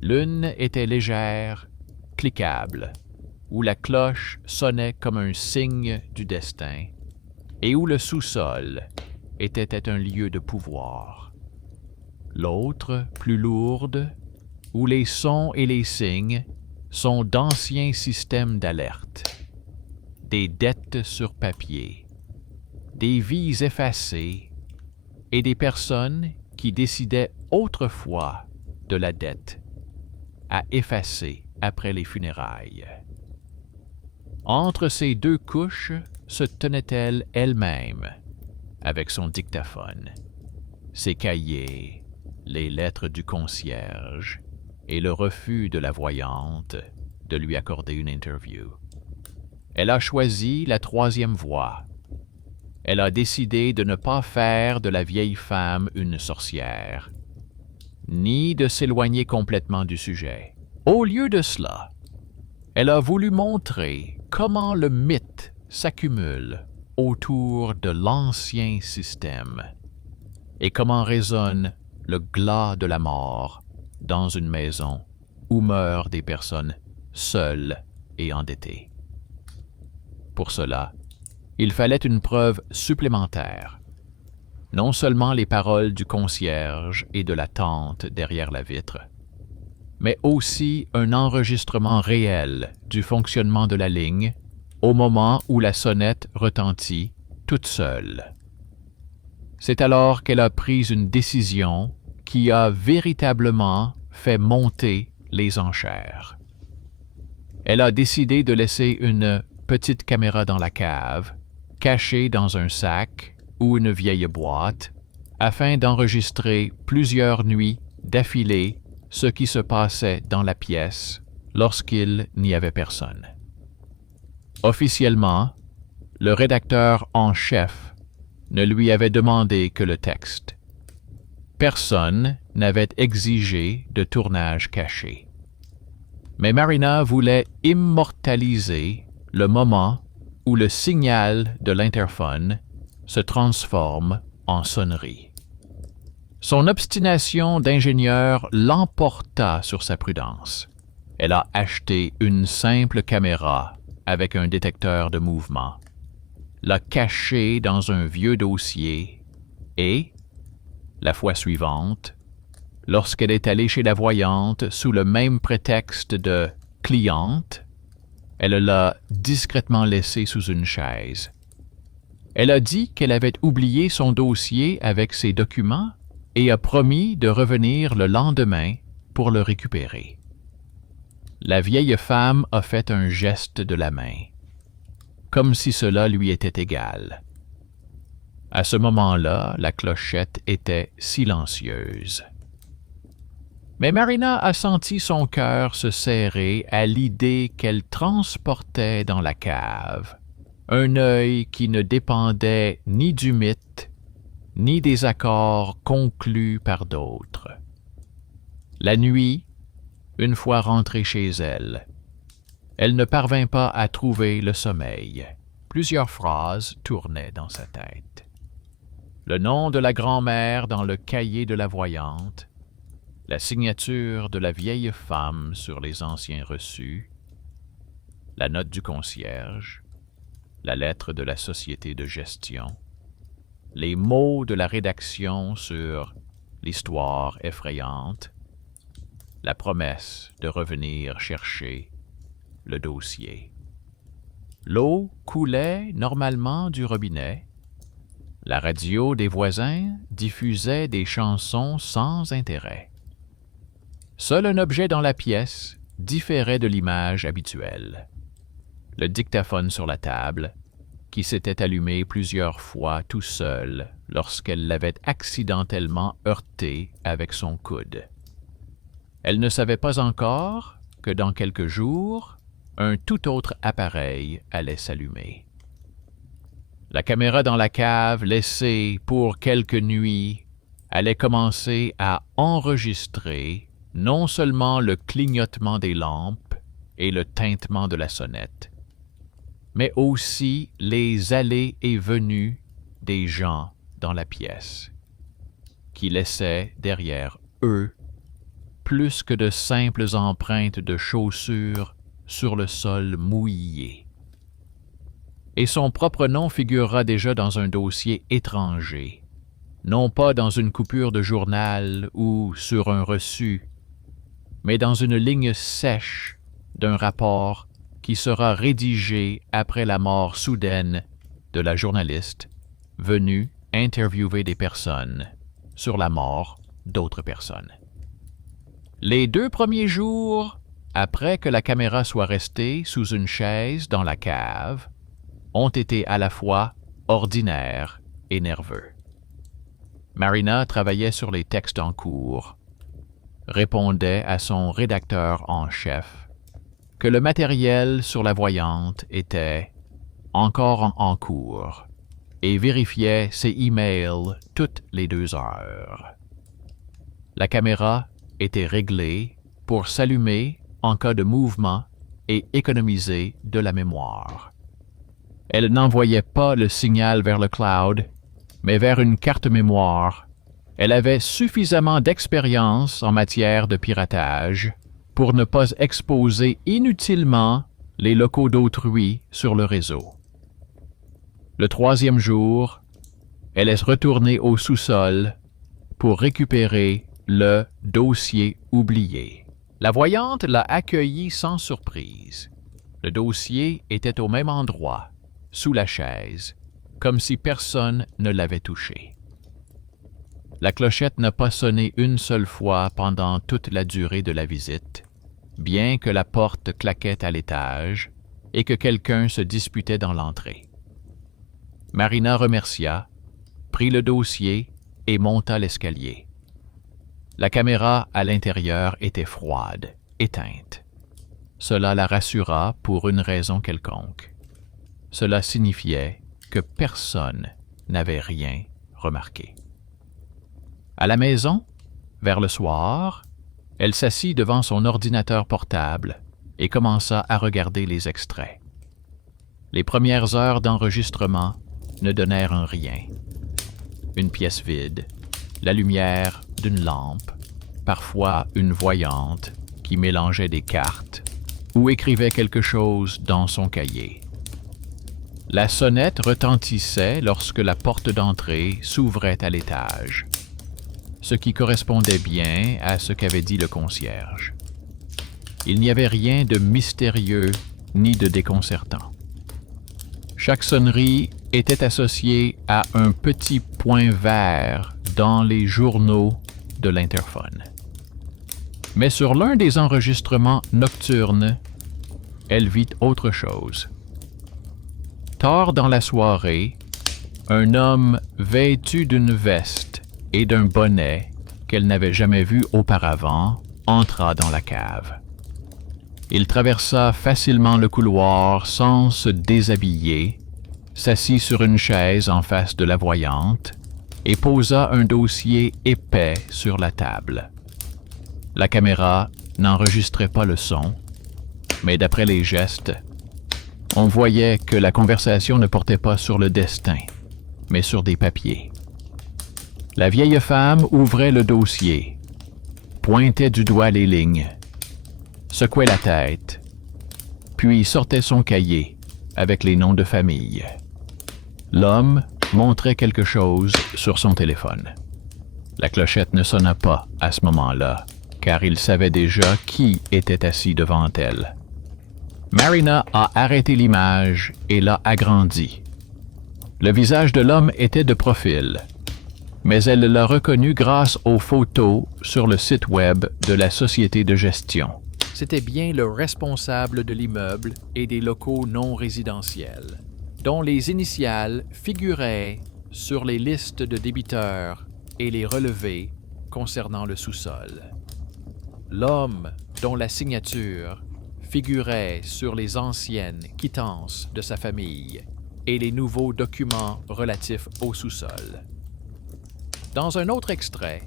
L'une était légère, cliquable, où la cloche sonnait comme un signe du destin, et où le sous-sol était un lieu de pouvoir. L'autre, plus lourde, où les sons et les signes sont d'anciens systèmes d'alerte, des dettes sur papier, des vies effacées et des personnes qui décidaient autrefois de la dette à effacer après les funérailles. Entre ces deux couches se tenait-elle elle-même, avec son dictaphone, ses cahiers, les lettres du concierge et le refus de la voyante de lui accorder une interview. Elle a choisi la troisième voie. Elle a décidé de ne pas faire de la vieille femme une sorcière, ni de s'éloigner complètement du sujet. Au lieu de cela, elle a voulu montrer comment le mythe s'accumule autour de l'ancien système et comment résonne le glas de la mort dans une maison où meurent des personnes seules et endettées. Pour cela, il fallait une preuve supplémentaire. Non seulement les paroles du concierge et de la tante derrière la vitre, mais aussi un enregistrement réel du fonctionnement de la ligne au moment où la sonnette retentit toute seule. C'est alors qu'elle a pris une décision qui a véritablement fait monter les enchères. Elle a décidé de laisser une petite caméra dans la cave, cachée dans un sac ou une vieille boîte, afin d'enregistrer plusieurs nuits d'affilée ce qui se passait dans la pièce lorsqu'il n'y avait personne. Officiellement, le rédacteur en chef ne lui avait demandé que le texte. Personne n'avait exigé de tournage caché. Mais Marina voulait immortaliser le moment où le signal de l'interphone se transforme en sonnerie. Son obstination d'ingénieur l'emporta sur sa prudence. Elle a acheté une simple caméra avec un détecteur de mouvement, l'a caché dans un vieux dossier et, la fois suivante, lorsqu'elle est allée chez la voyante sous le même prétexte de cliente, elle l'a discrètement laissé sous une chaise. Elle a dit qu'elle avait oublié son dossier avec ses documents et a promis de revenir le lendemain pour le récupérer. La vieille femme a fait un geste de la main, comme si cela lui était égal. À ce moment-là, la clochette était silencieuse. Mais Marina a senti son cœur se serrer à l'idée qu'elle transportait dans la cave un œil qui ne dépendait ni du mythe, ni des accords conclus par d'autres. La nuit, une fois rentrée chez elle, elle ne parvint pas à trouver le sommeil. Plusieurs phrases tournaient dans sa tête. Le nom de la grand-mère dans le cahier de la voyante, la signature de la vieille femme sur les anciens reçus, la note du concierge, la lettre de la société de gestion, les mots de la rédaction sur l'histoire effrayante, la promesse de revenir chercher le dossier. L'eau coulait normalement du robinet. La radio des voisins diffusait des chansons sans intérêt. Seul un objet dans la pièce différait de l'image habituelle. Le dictaphone sur la table, qui s'était allumé plusieurs fois tout seul lorsqu'elle l'avait accidentellement heurté avec son coude. Elle ne savait pas encore que dans quelques jours, un tout autre appareil allait s'allumer. La caméra dans la cave, laissée pour quelques nuits, allait commencer à enregistrer non seulement le clignotement des lampes et le tintement de la sonnette, mais aussi les allées et venues des gens dans la pièce, qui laissaient derrière eux plus que de simples empreintes de chaussures sur le sol mouillé. Et son propre nom figurera déjà dans un dossier étranger, non pas dans une coupure de journal ou sur un reçu, mais dans une ligne sèche d'un rapport qui sera rédigé après la mort soudaine de la journaliste venue interviewer des personnes sur la mort d'autres personnes. Les 2 premiers jours, après que la caméra soit restée sous une chaise dans la cave, ont été à la fois ordinaires et nerveux. Marina travaillait sur les textes en cours, répondait à son rédacteur en chef que le matériel sur la voyante était encore en cours et vérifiait ses emails toutes les 2 heures. La caméra était réglée pour s'allumer en cas de mouvement et économiser de la mémoire. Elle n'envoyait pas le signal vers le cloud, mais vers une carte mémoire. Elle avait suffisamment d'expérience en matière de piratage pour ne pas exposer inutilement les locaux d'autrui sur le réseau. Le 3e jour, elle est retournée au sous-sol pour récupérer le dossier oublié. La voyante l'a accueilli sans surprise. Le dossier était au même endroit, sous la chaise, comme si personne ne l'avait touché. La clochette n'a pas sonné une seule fois pendant toute la durée de la visite, bien que la porte claquait à l'étage et que quelqu'un se disputait dans l'entrée. Marina remercia, prit le dossier et monta l'escalier. La caméra à l'intérieur était froide, éteinte. Cela la rassura pour une raison quelconque. Cela signifiait que personne n'avait rien remarqué. À la maison, vers le soir, elle s'assit devant son ordinateur portable et commença à regarder les extraits. Les premières heures d'enregistrement ne donnèrent rien. Une pièce vide, la lumière d'une lampe, parfois une voyante qui mélangeait des cartes ou écrivait quelque chose dans son cahier. La sonnette retentissait lorsque la porte d'entrée s'ouvrait à l'étage, ce qui correspondait bien à ce qu'avait dit le concierge. Il n'y avait rien de mystérieux ni de déconcertant. Chaque sonnerie était associée à un petit point vert dans les journaux de l'interphone. Mais sur l'un des enregistrements nocturnes, elle vit autre chose. Tard dans la soirée, un homme vêtu d'une veste et d'un bonnet qu'elle n'avait jamais vu auparavant entra dans la cave. Il traversa facilement le couloir sans se déshabiller, s'assit sur une chaise en face de la voyante et posa un dossier épais sur la table. La caméra n'enregistrait pas le son, mais d'après les gestes, on voyait que la conversation ne portait pas sur le destin, mais sur des papiers. La vieille femme ouvrait le dossier, pointait du doigt les lignes, secouait la tête, puis sortait son cahier avec les noms de famille. L'homme montrait quelque chose sur son téléphone. La clochette ne sonna pas à ce moment-là, car il savait déjà qui était assis devant elle. Marina a arrêté l'image et l'a agrandie. Le visage de l'homme était de profil, mais elle l'a reconnu grâce aux photos sur le site web de la société de gestion. C'était bien le responsable de l'immeuble et des locaux non résidentiels, dont les initiales figuraient sur les listes de débiteurs et les relevés concernant le sous-sol. L'homme dont la signature figurait sur les anciennes quittances de sa famille et les nouveaux documents relatifs au sous-sol. Dans un autre extrait,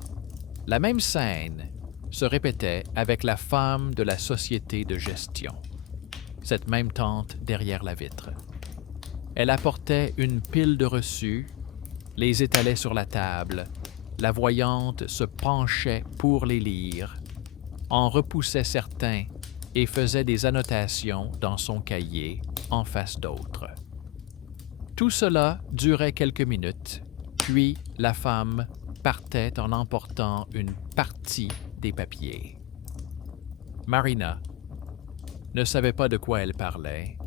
la même scène se répétait avec la femme de la société de gestion, cette même tante derrière la vitre. Elle apportait une pile de reçus, les étalait sur la table, la voyante se penchait pour les lire, en repoussait certains et faisait des annotations dans son cahier en face d'autres. Tout cela durait quelques minutes, puis la femme partait en emportant une partie des papiers. Marina ne savait pas de quoi elle parlait,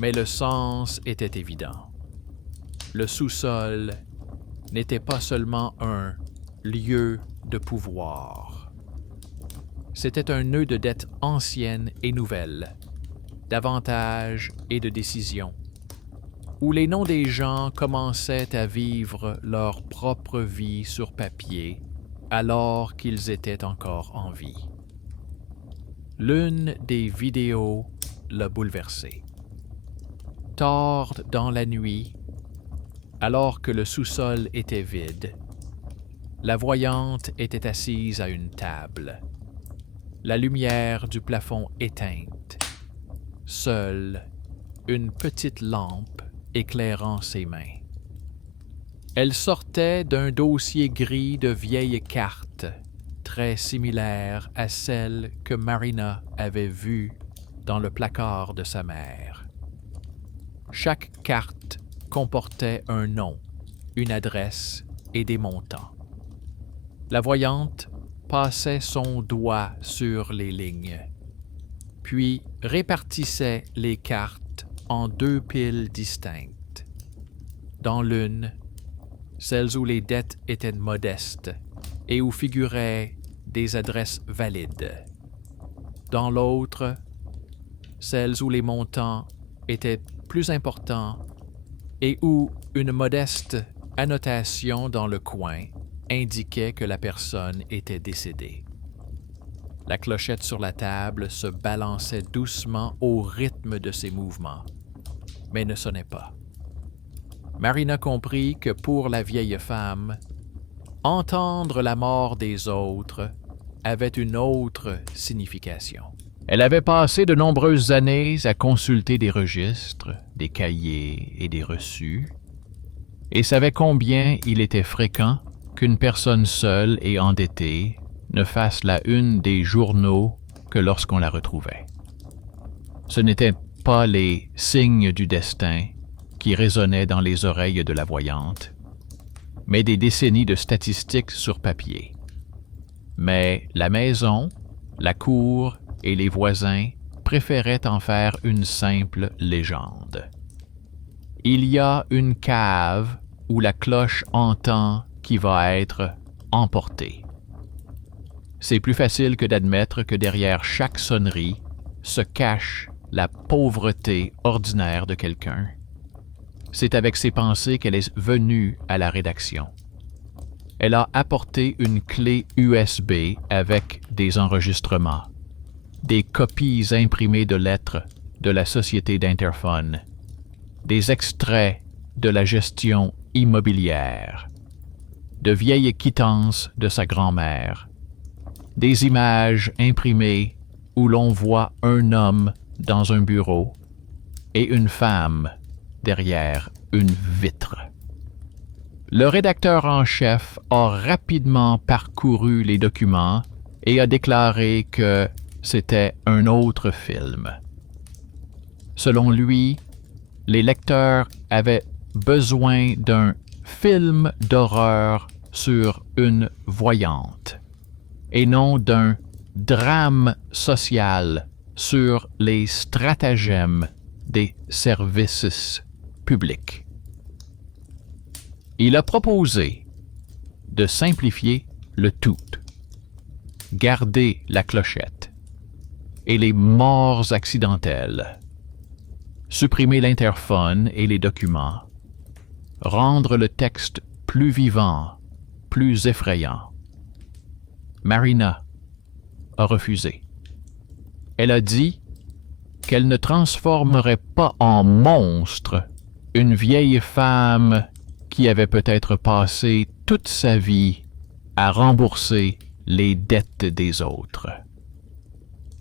mais le sens était évident. Le sous-sol n'était pas seulement un lieu de pouvoir. C'était un nœud de dettes anciennes et nouvelles, d'avantages et de décisions, où les noms des gens commençaient à vivre leur propre vie sur papier alors qu'ils étaient encore en vie. L'une des vidéos l'a bouleversé. Tard dans la nuit, alors que le sous-sol était vide, la voyante était assise à une table, la lumière du plafond éteinte, seule une petite lampe éclairant ses mains. Elle sortait d'un dossier gris de vieilles cartes, très similaires à celles que Marina avait vues dans le placard de sa mère. Chaque carte comportait un nom, une adresse et des montants. La voyante passait son doigt sur les lignes, puis répartissait les cartes en deux piles distinctes. Dans l'une, celles où les dettes étaient modestes et où figuraient des adresses valides. Dans l'autre, celles où les montants étaient plus importants et où une modeste annotation dans le coin indiquait que la personne était décédée. La clochette sur la table se balançait doucement au rythme de ses mouvements, mais ne sonnait pas. Marina comprit que pour la vieille femme, entendre la mort des autres avait une autre signification. Elle avait passé de nombreuses années à consulter des registres, des cahiers et des reçus, et savait combien il était fréquent qu'une personne seule et endettée ne fasse la une des journaux que lorsqu'on la retrouvait. Ce n'étaient pas les signes du destin, qui résonnaient dans les oreilles de la voyante, mais des décennies de statistiques sur papier. Mais la maison, la cour et les voisins préféraient en faire une simple légende. Il y a une cave où la cloche entend qui va être emportée. C'est plus facile que d'admettre que derrière chaque sonnerie se cache la pauvreté ordinaire de quelqu'un. C'est avec ces pensées qu'elle est venue à la rédaction. Elle a apporté une clé USB avec des enregistrements, des copies imprimées de lettres de la société d'interphone, des extraits de la gestion immobilière, de vieilles quittances de sa grand-mère, des images imprimées où l'on voit un homme dans un bureau et une femme derrière une vitre. Le rédacteur en chef a rapidement parcouru les documents et a déclaré que c'était un autre film. Selon lui, les lecteurs avaient besoin d'un film d'horreur sur une voyante et non d'un drame social sur les stratagèmes des services publics. Il a proposé de simplifier le tout, garder la clochette et les morts accidentelles, supprimer l'interphone et les documents, rendre le texte plus vivant, plus effrayant. Marina a refusé. Elle a dit qu'elle ne transformerait pas en monstre une vieille femme qui avait peut-être passé toute sa vie à rembourser les dettes des autres.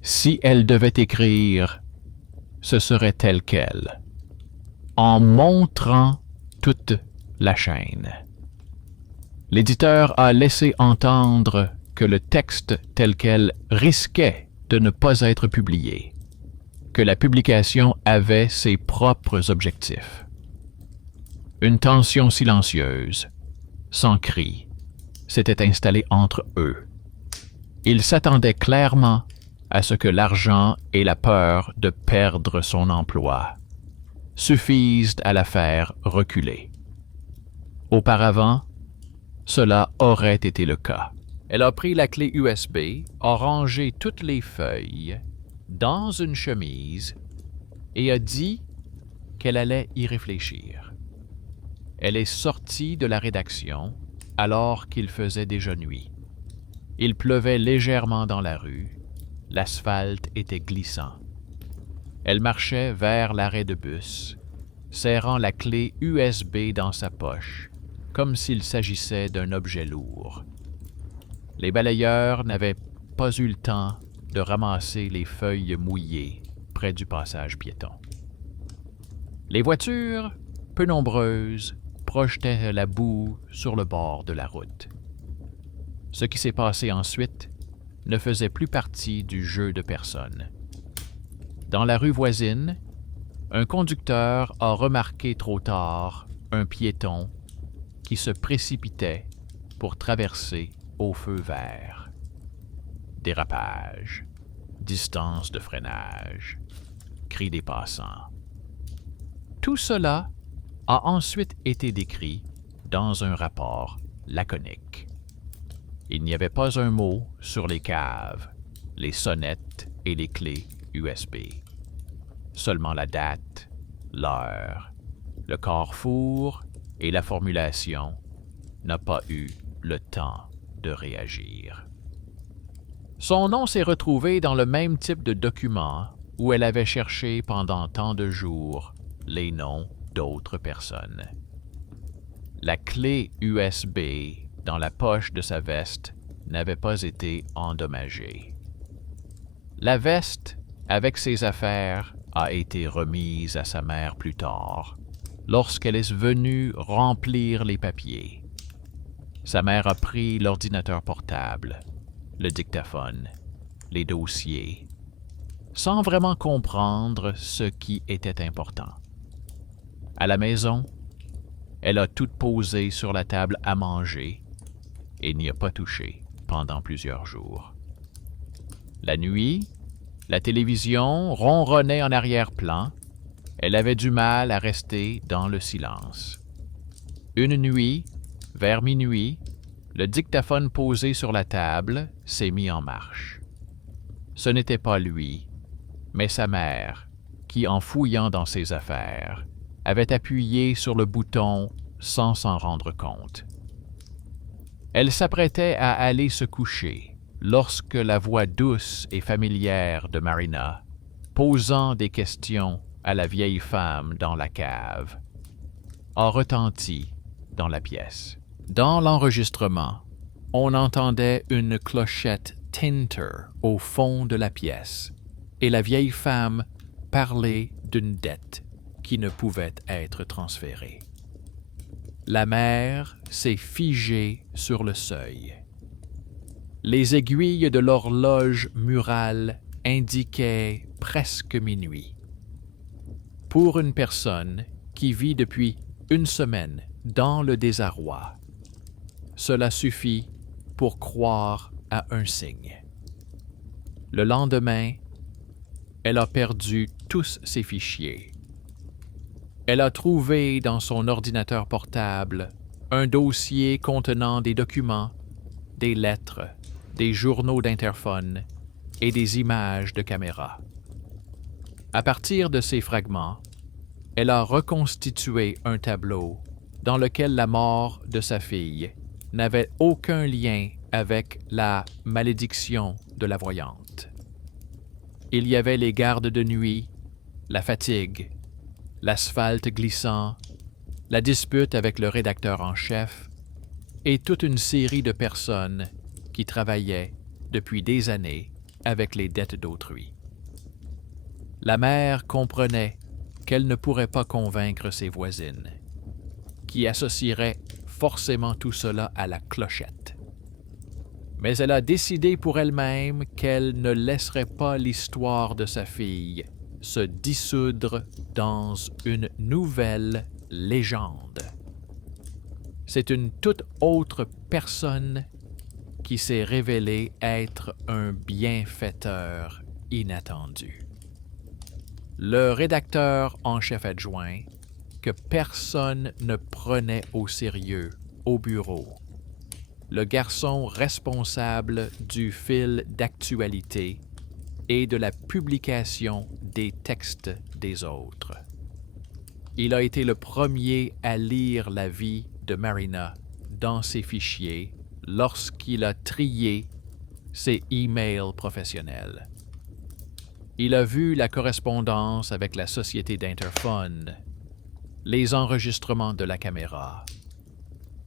Si elle devait écrire, ce serait tel quel, en montrant toute la chaîne. L'éditeur a laissé entendre que le texte tel quel risquait de ne pas être publié, que la publication avait ses propres objectifs. Une tension silencieuse, sans cri, s'était installée entre eux. Ils s'attendaient clairement à ce que l'argent et la peur de perdre son emploi suffisent à la faire reculer. Auparavant, cela aurait été le cas. Elle a pris la clé USB, a rangé toutes les feuilles dans une chemise et a dit qu'elle allait y réfléchir. Elle est sortie de la rédaction alors qu'il faisait déjà nuit. Il pleuvait légèrement dans la rue, l'asphalte était glissant. Elle marchait vers l'arrêt de bus, serrant la clé USB dans sa poche, comme s'il s'agissait d'un objet lourd. Les balayeurs n'avaient pas eu le temps de ramasser les feuilles mouillées près du passage piéton. Les voitures, peu nombreuses, projetaient la boue sur le bord de la route. Ce qui s'est passé ensuite ne faisait plus partie du jeu de personne. Dans la rue voisine, un conducteur a remarqué trop tard un piéton qui se précipitait pour traverser au feu vert. Dérapage, distance de freinage, cris des passants. Tout cela a ensuite été décrit dans un rapport laconique. Il n'y avait pas un mot sur les caves, les sonnettes et les clés USB. Seulement la date, l'heure, le carrefour et la formulation n'a pas eu le temps de réagir. Son nom s'est retrouvé dans le même type de document où elle avait cherché pendant tant de jours les noms d'autres personnes. La clé USB dans la poche de sa veste n'avait pas été endommagée. La veste, avec ses affaires, a été remise à sa mère plus tard, lorsqu'elle est venue remplir les papiers. Sa mère a pris l'ordinateur portable, le dictaphone, les dossiers, sans vraiment comprendre ce qui était important. À la maison, elle a tout posé sur la table à manger et n'y a pas touché pendant plusieurs jours. La nuit, la télévision ronronnait en arrière-plan. Elle avait du mal à rester dans le silence. Une nuit, vers minuit, le dictaphone posé sur la table s'est mis en marche. Ce n'était pas lui, mais sa mère, qui, en fouillant dans ses affaires, avait appuyé sur le bouton sans s'en rendre compte. Elle s'apprêtait à aller se coucher lorsque la voix douce et familière de Marina, posant des questions à la vieille femme dans la cave, a retenti dans la pièce. Dans l'enregistrement, on entendait une clochette tinter au fond de la pièce et la vieille femme parler d'une dette qui ne pouvait être transférée. La mère s'est figée sur le seuil. Les aiguilles de l'horloge murale indiquaient presque minuit. Pour une personne qui vit depuis une semaine dans le désarroi, cela suffit pour croire à un signe. Le lendemain, elle a perdu tous ses fichiers. Elle a trouvé dans son ordinateur portable un dossier contenant des documents, des lettres, des journaux d'interphone et des images de caméra. À partir de ces fragments, elle a reconstitué un tableau dans lequel la mort de sa fille n'avait aucun lien avec la malédiction de la voyante. Il y avait les gardes de nuit, la fatigue, l'asphalte glissant, la dispute avec le rédacteur en chef et toute une série de personnes qui travaillaient depuis des années avec les dettes d'autrui. La mère comprenait qu'elle ne pourrait pas convaincre ses voisines, qui associeraient forcément tout cela à la clochette. Mais elle a décidé pour elle-même qu'elle ne laisserait pas l'histoire de sa fille se dissoudre dans une nouvelle légende. C'est une toute autre personne qui s'est révélée être un bienfaiteur inattendu. Le rédacteur en chef adjoint, que personne ne prenait au sérieux au bureau. Le garçon responsable du fil d'actualité et de la publication des textes des autres. Il a été le premier à lire la vie de Marina dans ses fichiers lorsqu'il a trié ses emails professionnels. Il a vu la correspondance avec la société d'interphone, les enregistrements de la caméra,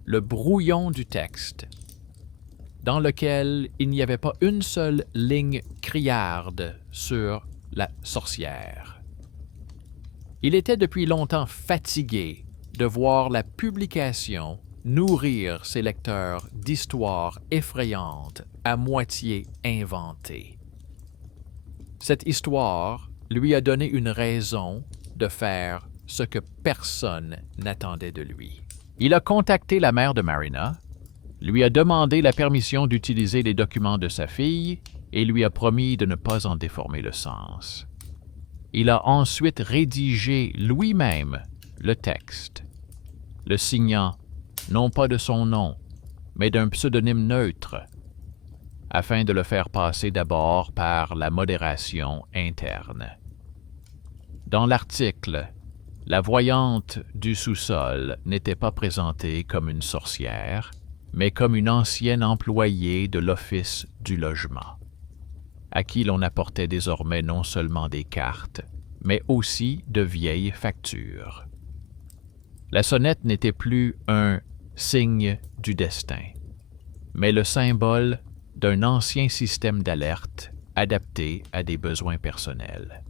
le brouillon du texte, dans lequel il n'y avait pas une seule ligne criarde sur la sorcière. Il était depuis longtemps fatigué de voir la publication nourrir ses lecteurs d'histoires effrayantes à moitié inventées. Cette histoire lui a donné une raison de faire ce que personne n'attendait de lui. Il a contacté la mère de Marina, lui a demandé la permission d'utiliser les documents de sa fille et lui a promis de ne pas en déformer le sens. Il a ensuite rédigé lui-même le texte, le signant non pas de son nom, mais d'un pseudonyme neutre, afin de le faire passer d'abord par la modération interne. Dans l'article, la voyante du sous-sol n'était pas présentée comme une sorcière, mais comme une ancienne employée de l'Office du logement, à qui l'on apportait désormais non seulement des cartes, mais aussi de vieilles factures. La sonnette n'était plus un signe du destin, mais le symbole d'un ancien système d'alerte adapté à des besoins personnels.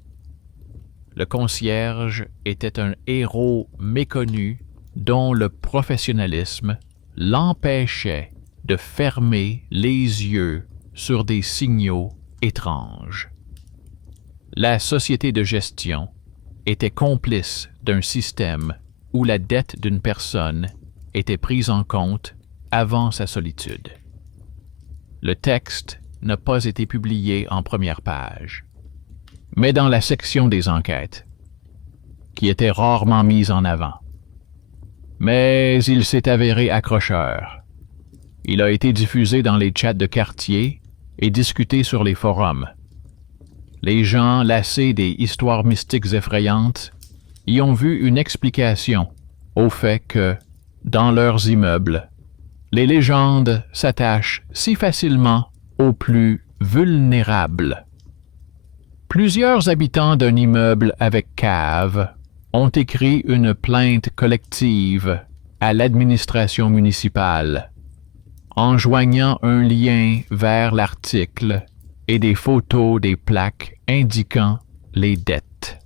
Le concierge était un héros méconnu dont le professionnalisme l'empêchait de fermer les yeux sur des signaux étranges. La société de gestion était complice d'un système où la dette d'une personne était prise en compte avant sa solitude. Le texte n'a pas été publié en première page, mais dans la section des enquêtes, qui était rarement mise en avant. Mais il s'est avéré accrocheur. Il a été diffusé dans les chats de quartier et discuté sur les forums. Les gens, lassés des histoires mystiques effrayantes, y ont vu une explication au fait que, dans leurs immeubles, les légendes s'attachent si facilement aux plus vulnérables. Plusieurs habitants d'un immeuble avec cave ont écrit une plainte collective à l'administration municipale, en joignant un lien vers l'article et des photos des plaques indiquant les dettes.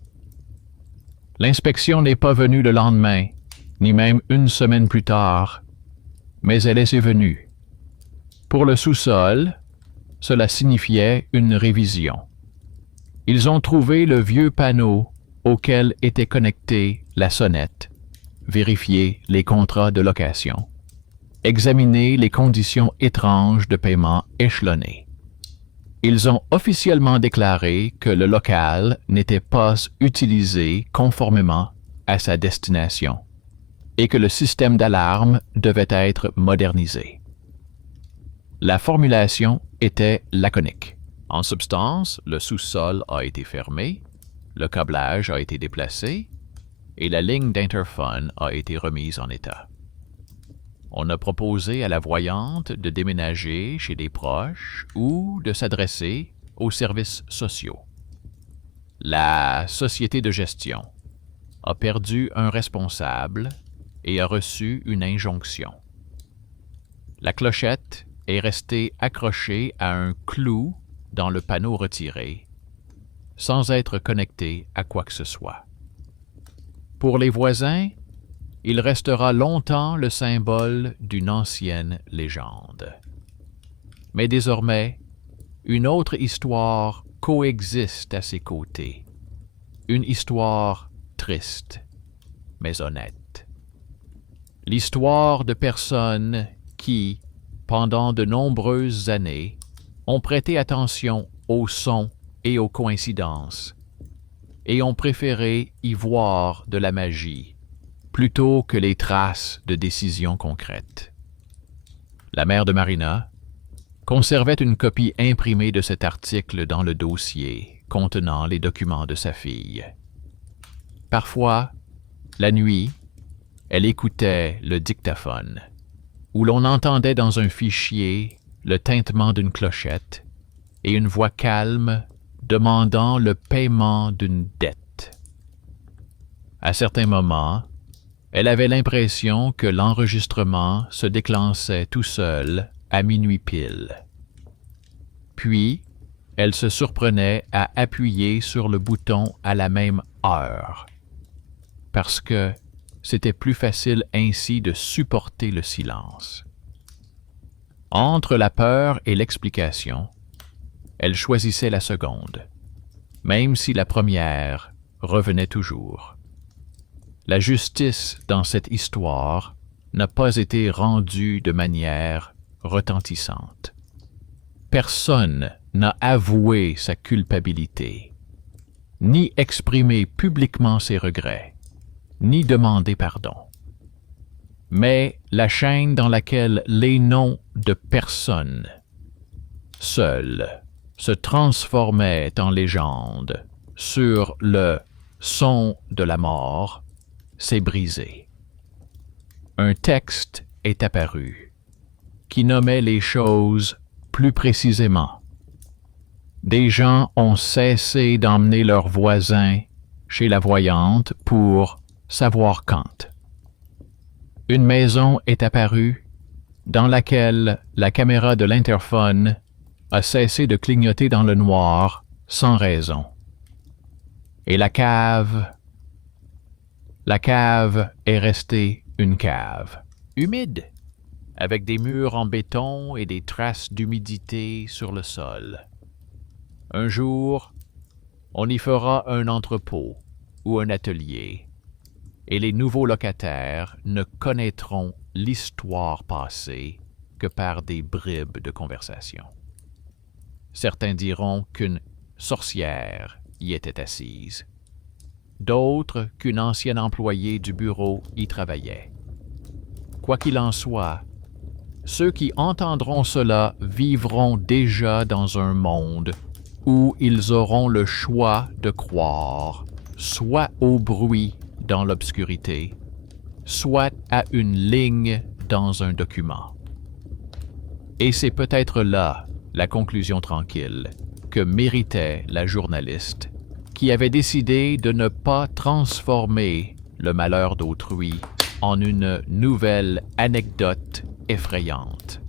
L'inspection n'est pas venue le lendemain, ni même une semaine plus tard, mais elle est venue. Pour le sous-sol, cela signifiait une révision. Ils ont trouvé le vieux panneau auquel était connectée la sonnette, vérifié les contrats de location, examiné les conditions étranges de paiement échelonnées. Ils ont officiellement déclaré que le local n'était pas utilisé conformément à sa destination et que le système d'alarme devait être modernisé. La formulation était laconique. En substance, le sous-sol a été fermé, le câblage a été déplacé et la ligne d'interphone a été remise en état. On a proposé à la voyante de déménager chez des proches ou de s'adresser aux services sociaux. La société de gestion a perdu un responsable et a reçu une injonction. La clochette est restée accrochée à un clou dans le panneau retiré, sans être connectée à quoi que ce soit. Pour les voisins, il restera longtemps le symbole d'une ancienne légende. Mais désormais, une autre histoire coexiste à ses côtés. Une histoire triste, mais honnête. L'histoire de personnes qui, pendant de nombreuses années, ont prêté attention aux sons et aux coïncidences, et ont préféré y voir de la magie, plutôt que les traces de décisions concrètes. La mère de Marina conservait une copie imprimée de cet article dans le dossier contenant les documents de sa fille. Parfois, la nuit, elle écoutait le dictaphone, où l'on entendait dans un fichier le tintement d'une clochette et une voix calme demandant le paiement d'une dette. À certains moments, elle avait l'impression que l'enregistrement se déclenchait tout seul à minuit pile. Puis, elle se surprenait à appuyer sur le bouton à la même heure, parce que c'était plus facile ainsi de supporter le silence. Entre la peur et l'explication, elle choisissait la seconde, même si la première revenait toujours. La justice dans cette histoire n'a pas été rendue de manière retentissante. Personne n'a avoué sa culpabilité, ni exprimé publiquement ses regrets, ni demandé pardon. Mais la chaîne dans laquelle les noms de personnes seuls se transformaient en légende sur le son de la mort s'est brisée. Un texte est apparu qui nommait les choses plus précisément. Des gens ont cessé d'emmener leurs voisins chez la voyante pour savoir quand. Une maison est apparue dans laquelle la caméra de l'interphone a cessé de clignoter dans le noir sans raison. Et la cave est restée une cave, humide, avec des murs en béton et des traces d'humidité sur le sol. Un jour, on y fera un entrepôt ou un atelier. et les nouveaux locataires ne connaîtront l'histoire passée que par des bribes de conversation. Certains diront qu'une sorcière y était assise, d'autres qu'une ancienne employée du bureau y travaillait. Quoi qu'il en soit, ceux qui entendront cela vivront déjà dans un monde où ils auront le choix de croire soit au bruit dans l'obscurité, soit à une ligne dans un document. Et c'est peut-être là la conclusion tranquille que méritait la journaliste qui avait décidé de ne pas transformer le malheur d'autrui en une nouvelle anecdote effrayante.